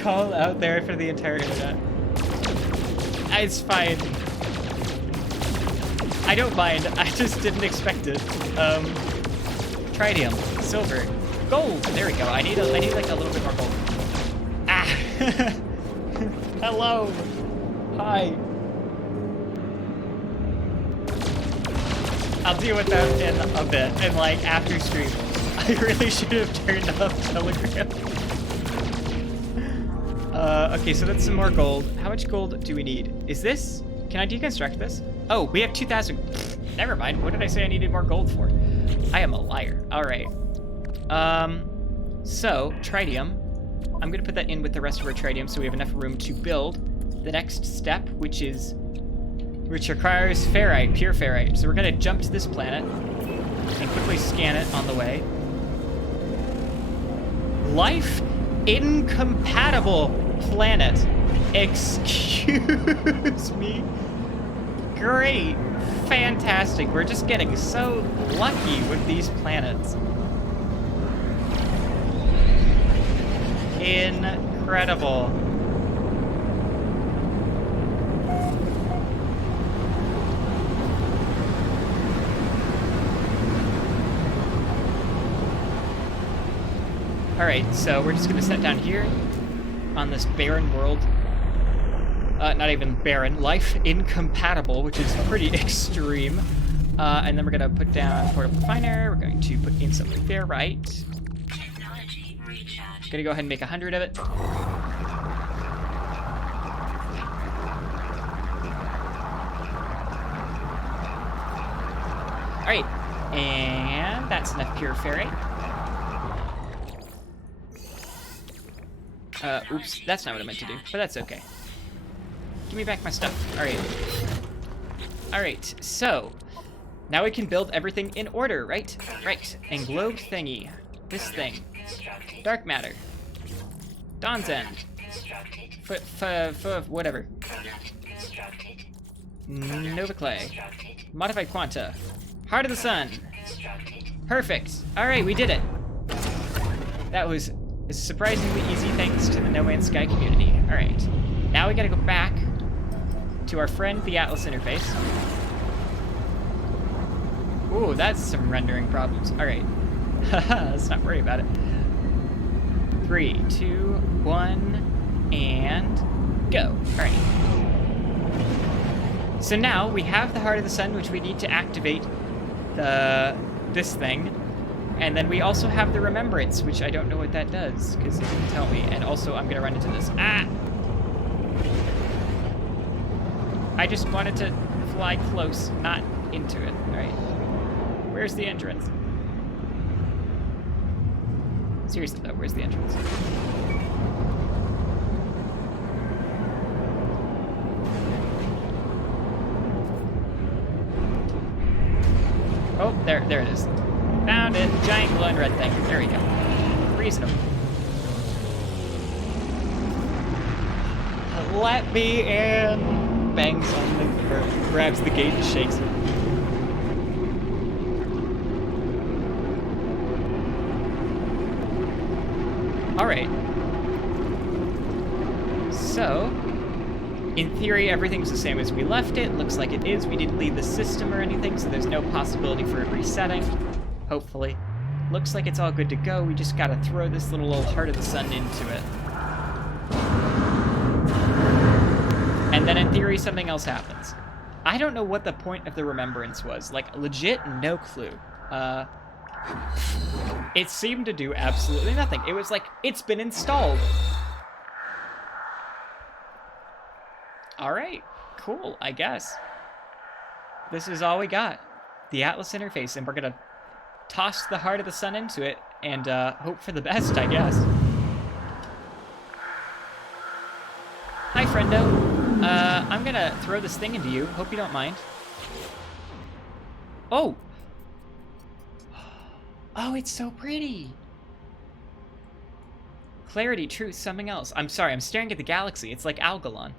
Call out there for the entire internet. It's fine. I don't mind. I just didn't expect it. Tritium, silver, gold. There we go. I need like a little bit more gold. Ah. Hello. Hi. I'll deal with that in a bit, and like after stream. I really should have turned off Telegram. Okay, so that's some more gold. How much gold do we need? Is this? Can I deconstruct this? Oh, we have 2,000. Never mind. What did I say I needed more gold for? I am a liar. All right. So tritium. I'm gonna put that in with the rest of our tritium, so we have enough room to build the next step, which requires ferrite, pure ferrite. So we're gonna jump to this planet and quickly scan it on the way. Life incompatible planet. Excuse me. Great. Fantastic. We're just getting so lucky with these planets. Incredible. Alright, so we're just gonna set down here on this barren world. Not even barren, life incompatible, which is pretty extreme. And then we're gonna put down portable refiner. We're going to put in some ferrite. Technology recharge. Gonna go ahead and make 100 of it. Alright, and that's enough pure ferrite. Oops, that's not what I meant to do, but that's okay. Give me back my stuff. Alright. Alright, so now we can build everything in order, right? Right. And globe thingy. This thing. Dark matter. Dawn's End. Whatever. Nova Clay. Modified Quanta. Heart of the Sun. Perfect. Alright, we did it. That was surprisingly easy thanks to the No Man's Sky community. Alright. Now we gotta go back to our friend the Atlas interface. Ooh, that's some rendering problems. Alright. Haha, let's not worry about it. 3, 2, 1, and go. Alright. So now we have the Heart of the Sun, which we need to activate this thing. And then we also have the Remembrance, which I don't know what that does, because it didn't tell me. And also, I'm going to run into this. Ah! I just wanted to fly close, not into it. Alright. Where's the entrance? Seriously, though, where's the entrance? Oh, there it is. Found it. Giant glowing red thing. There we go. Reasonable. Let me in. Bangs on the, grabs the gate and shakes it. Alright. So, in theory, everything's the same as we left it. Looks like it is. We didn't leave the system or anything, so there's no possibility for it resetting. Hopefully. Looks like it's all good to go. We just gotta throw this little old Heart of the Sun into it. And then in theory, something else happens. I don't know what the point of the Remembrance was. Like, legit, no clue. It seemed to do absolutely nothing. It was like, it's been installed. Alright, cool, I guess. This is all we got. The Atlas interface, and we're gonna toss the Heart of the Sun into it and hope for the best, I guess. Hi, friendo. I'm gonna throw this thing into you. Hope you don't mind. Oh! Oh, it's so pretty! Clarity, truth, something else. I'm sorry, I'm staring at the galaxy. It's like Algalon.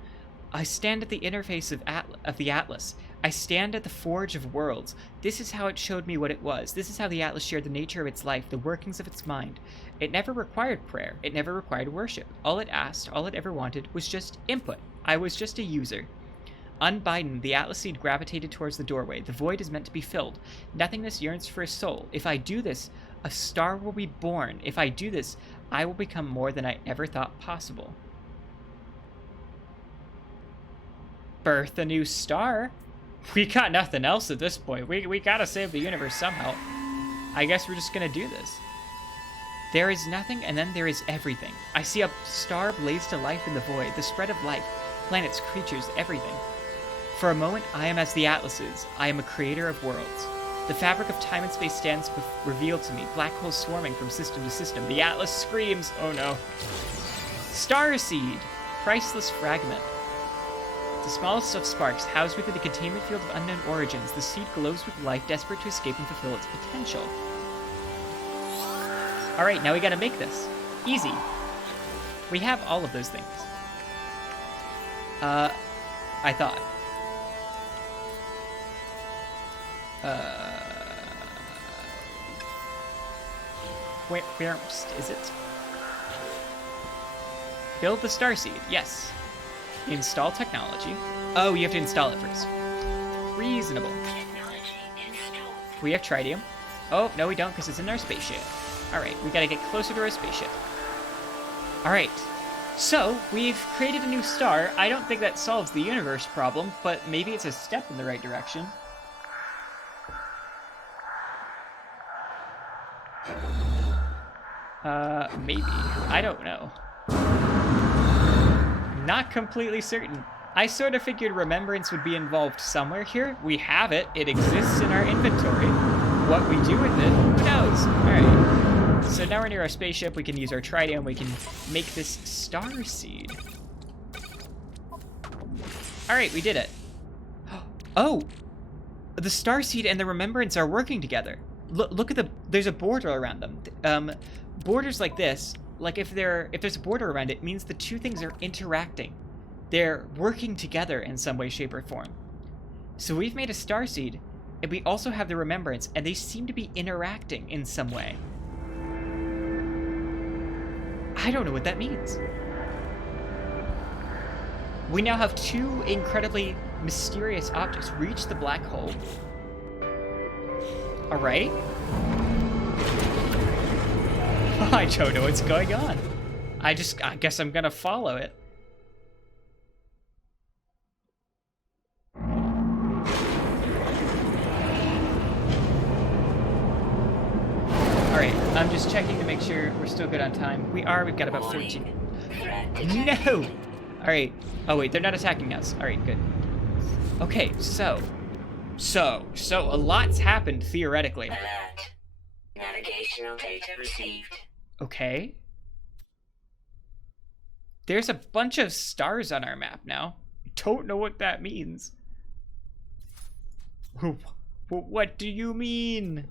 I stand at the interface of the Atlas. I stand at the forge of worlds. This is how it showed me what it was. This is how the Atlas shared the nature of its life, the workings of its mind. It never required prayer. It never required worship. All it asked, all it ever wanted, was just input. I was just a user. Unbidden, the Atlas seed gravitated towards the doorway. The void is meant to be filled. Nothingness yearns for a soul. If I do this, a star will be born. If I do this, I will become more than I ever thought possible. Birth a new star? We got nothing else at this point. We gotta save the universe somehow. I guess we're just gonna do this. There is nothing, and then there is everything. I see a star blaze to life in the void, the spread of life, planets, creatures, everything. For a moment, I am as the Atlas is. I am a creator of worlds. The fabric of time and space stands revealed to me, black holes swarming from system to system. The Atlas screams, oh no. Star seed, priceless fragment. The smallest of sparks, housed within the containment field of unknown origins, the seed glows with life, desperate to escape and fulfill its potential. Alright, now we gotta make this. Easy. We have all of those things. I thought. Where is it? Build the starseed, yes. Install technology. Oh, you have to install it first. Reasonable. We have tritium. Oh, no we don't, because it's in our spaceship. Alright, we gotta get closer to our spaceship. Alright, so we've created a new star. I don't think that solves the universe problem, but maybe it's a step in the right direction. Maybe. I don't know. Not completely certain. I sort of figured Remembrance would be involved somewhere here. We have it. It exists in our inventory. What we do with it, who knows? Alright. So now we're near our spaceship. We can use our tritium. We can make this star seed. All right, we did it. Oh, the starseed and the remembrance are working together. Look at there's a border around them. Borders like this, like if there's a border around it, means the two things are interacting. They're working together in some way, shape, or form. So we've made a starseed, and we also have the remembrance, and they seem to be interacting in some way. I don't know what that means. We now have two incredibly mysterious objects reach the black hole. All right. I don't know what's going on. I guess I'm gonna follow it. All right, I'm just checking to make sure we're still good on time. We are. We've got about 14. No. All right. Oh wait, they're not attacking us. All right, good. Okay, so a lot's happened theoretically. Alert. Navigational data received. Okay. There's a bunch of stars on our map now. Don't know what that means. What do you mean?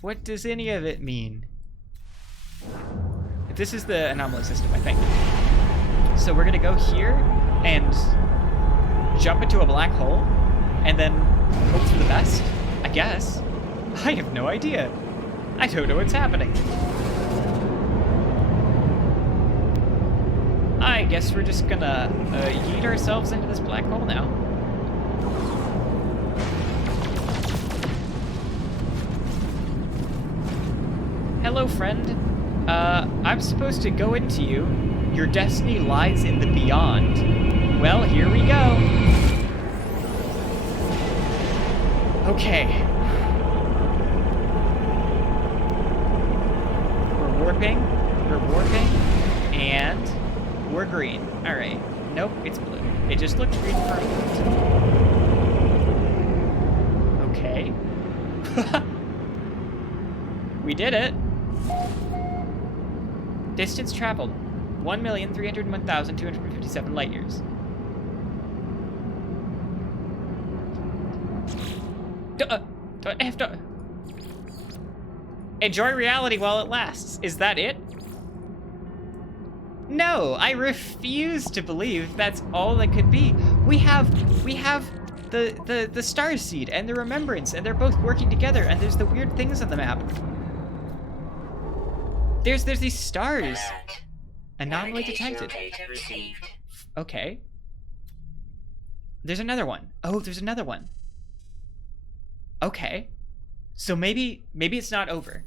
What does any of it mean? This is the anomaly system, I think. So we're gonna go here and jump into a black hole and then hope for the best, I guess. I have no idea. I don't know what's happening. I guess we're just gonna yeet ourselves into this black hole now. Hello, friend. I'm supposed to go into you. Your destiny lies in the beyond. Well, here we go. Okay. We're warping, and we're green. All right. Nope, it's blue. It just looked green for a moment. Okay. We did it. Distance traveled, 1,301,257 light years. Enjoy reality while it lasts. Is that it? No, I refuse to believe that's all that could be. We have the starseed and the remembrance, and they're both working together, and there's the weird things on the map. There's these stars. Alert. Anomaly Navigational detected. data received. Okay. There's another one. Oh, there's another one. Okay. So maybe it's not over.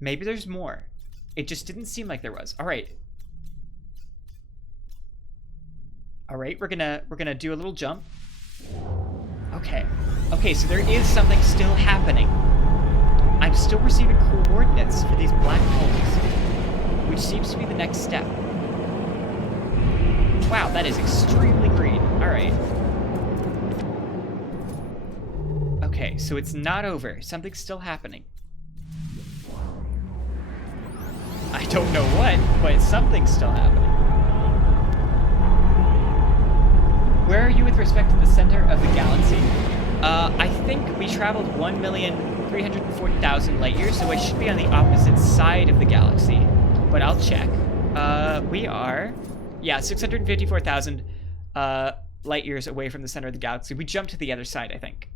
Maybe there's more. It just didn't seem like there was. All right. All right, we're gonna do a little jump. Okay. Okay, so there is something still happening. I'm still receiving coordinates for these black holes, which seems to be the next step. Wow, that is extremely green. All right. Okay, so it's not over. Something's still happening. I don't know what, but something's still happening. Where are you with respect to the center of the galaxy? I think we traveled 1,340,000 light years, so I should be on the opposite side of the galaxy. But I'll check. We are, yeah, 654,000 light years away from the center of the galaxy. We jumped to the other side, I think.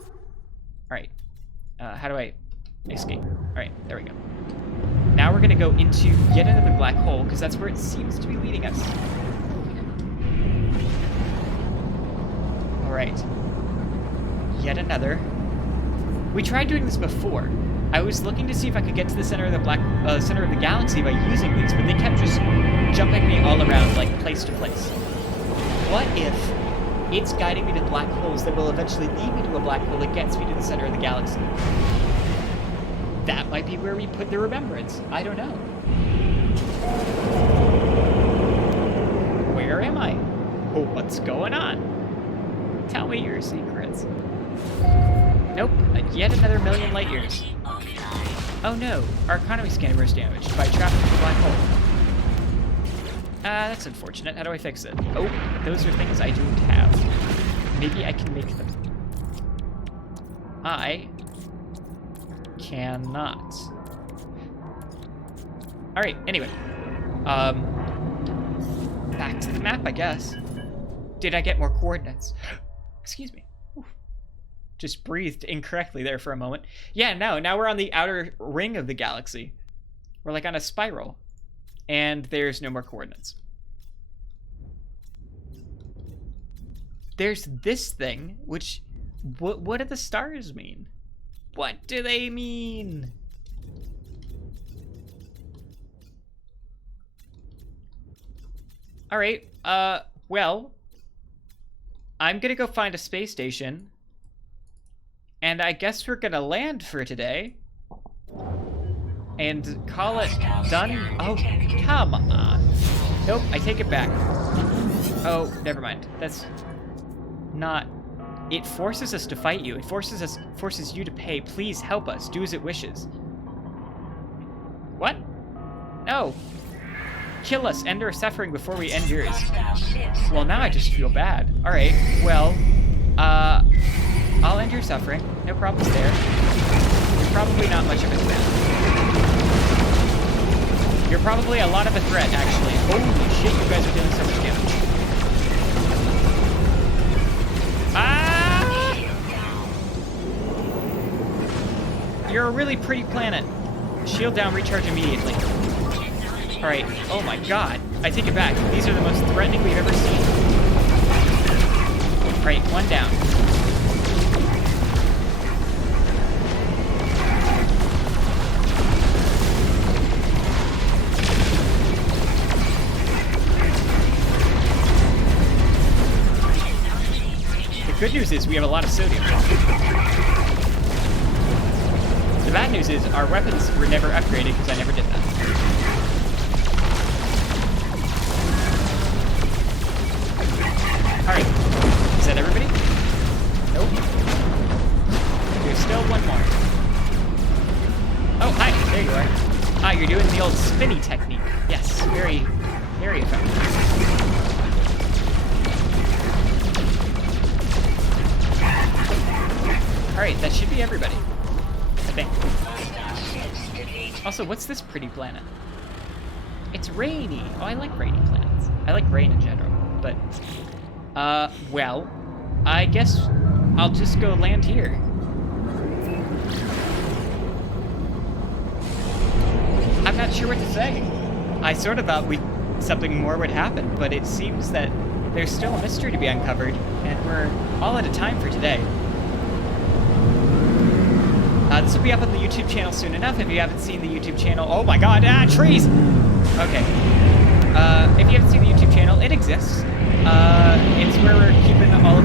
All right. How do I escape? All right, there we go. Now we're gonna go into yet another black hole, because that's where it seems to be leading us. All right. Yet another. We tried doing this before. I was looking to see if I could get to the center of the center of the galaxy by using these, but they kept just jumping me all around, like place to place. What if it's guiding me to black holes that will eventually lead me to a black hole that gets me to the center of the galaxy? That might be where we put the remembrance. I don't know. Where am I? Oh, what's going on? Tell me your secrets. Nope, yet another million light years. Oh no, our economy scanner was damaged by trapping in a black hole. That's unfortunate. How do I fix it? Oh, those are things I don't have. Maybe I can make them. I cannot. Alright, anyway. Back to the map, I guess. Did I get more coordinates? Excuse me. Oof. Just breathed incorrectly there for a moment. Yeah, no, now we're on the outer ring of the galaxy. We're like on a spiral. And there's no more coordinates. There's this thing, which... What do the stars mean? What do they mean? Alright, well... I'm gonna go find a space station. And I guess we're gonna land for today. And call it done. Oh, come on. Nope, I take it back. Oh, never mind. That's not... It forces us to fight you. It forces you to pay. Please help us. Do as it wishes. What? No. Kill us. End our suffering before we end yours. Well, now I just feel bad. Alright, well, I'll end your suffering. No problems there. You're probably not much of a threat. You're probably a lot of a threat, actually. Holy shit, you guys are doing so much damage. Ah! You're a really pretty planet. Shield down, recharge immediately. Alright, oh my god. I take it back. These are the most threatening we've ever seen. Alright, one down. The good news is we have a lot of sodium. The bad news is our weapons were never upgraded because I never did that. Alright, is that everybody? Nope. There's still one more. Oh, hi, there you are. Ah, you're doing the old spinny technique. Yes, very, very effective. Alright, that should be everybody. I think. Also, what's this pretty planet? It's rainy. Oh, I like rainy planets. I like rain in general, but... well, I guess I'll just go land here. I'm not sure what to say. I sort of thought something more would happen, but it seems that there's still a mystery to be uncovered, and we're all out of time for today. This will be up on the YouTube channel soon enough. If you haven't seen the YouTube channel... Oh my god, trees! Okay. If you haven't seen the YouTube channel, it exists. It's where we're keeping all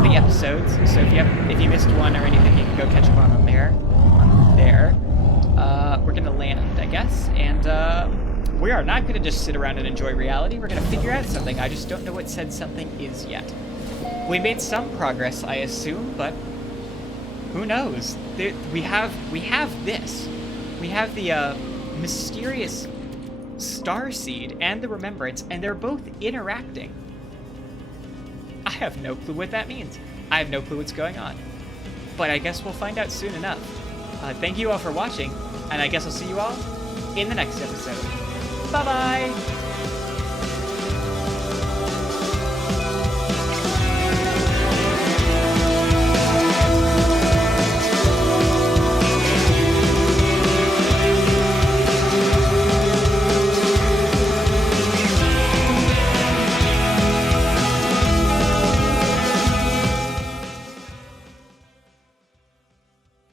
the episodes. So if you missed one or anything, you can go catch up on them there. We're gonna land, I guess, and we are not gonna just sit around and enjoy reality. We're gonna figure out something. I just don't know what said something is yet. We made some progress, I assume, but who knows? We have this. We have the mysterious star seed and the remembrance, and they're both interacting. I have no clue what that means. I have no clue what's going on. But I guess we'll find out soon enough. Thank you all for watching, and I guess I'll see you all in the next episode. Bye-bye!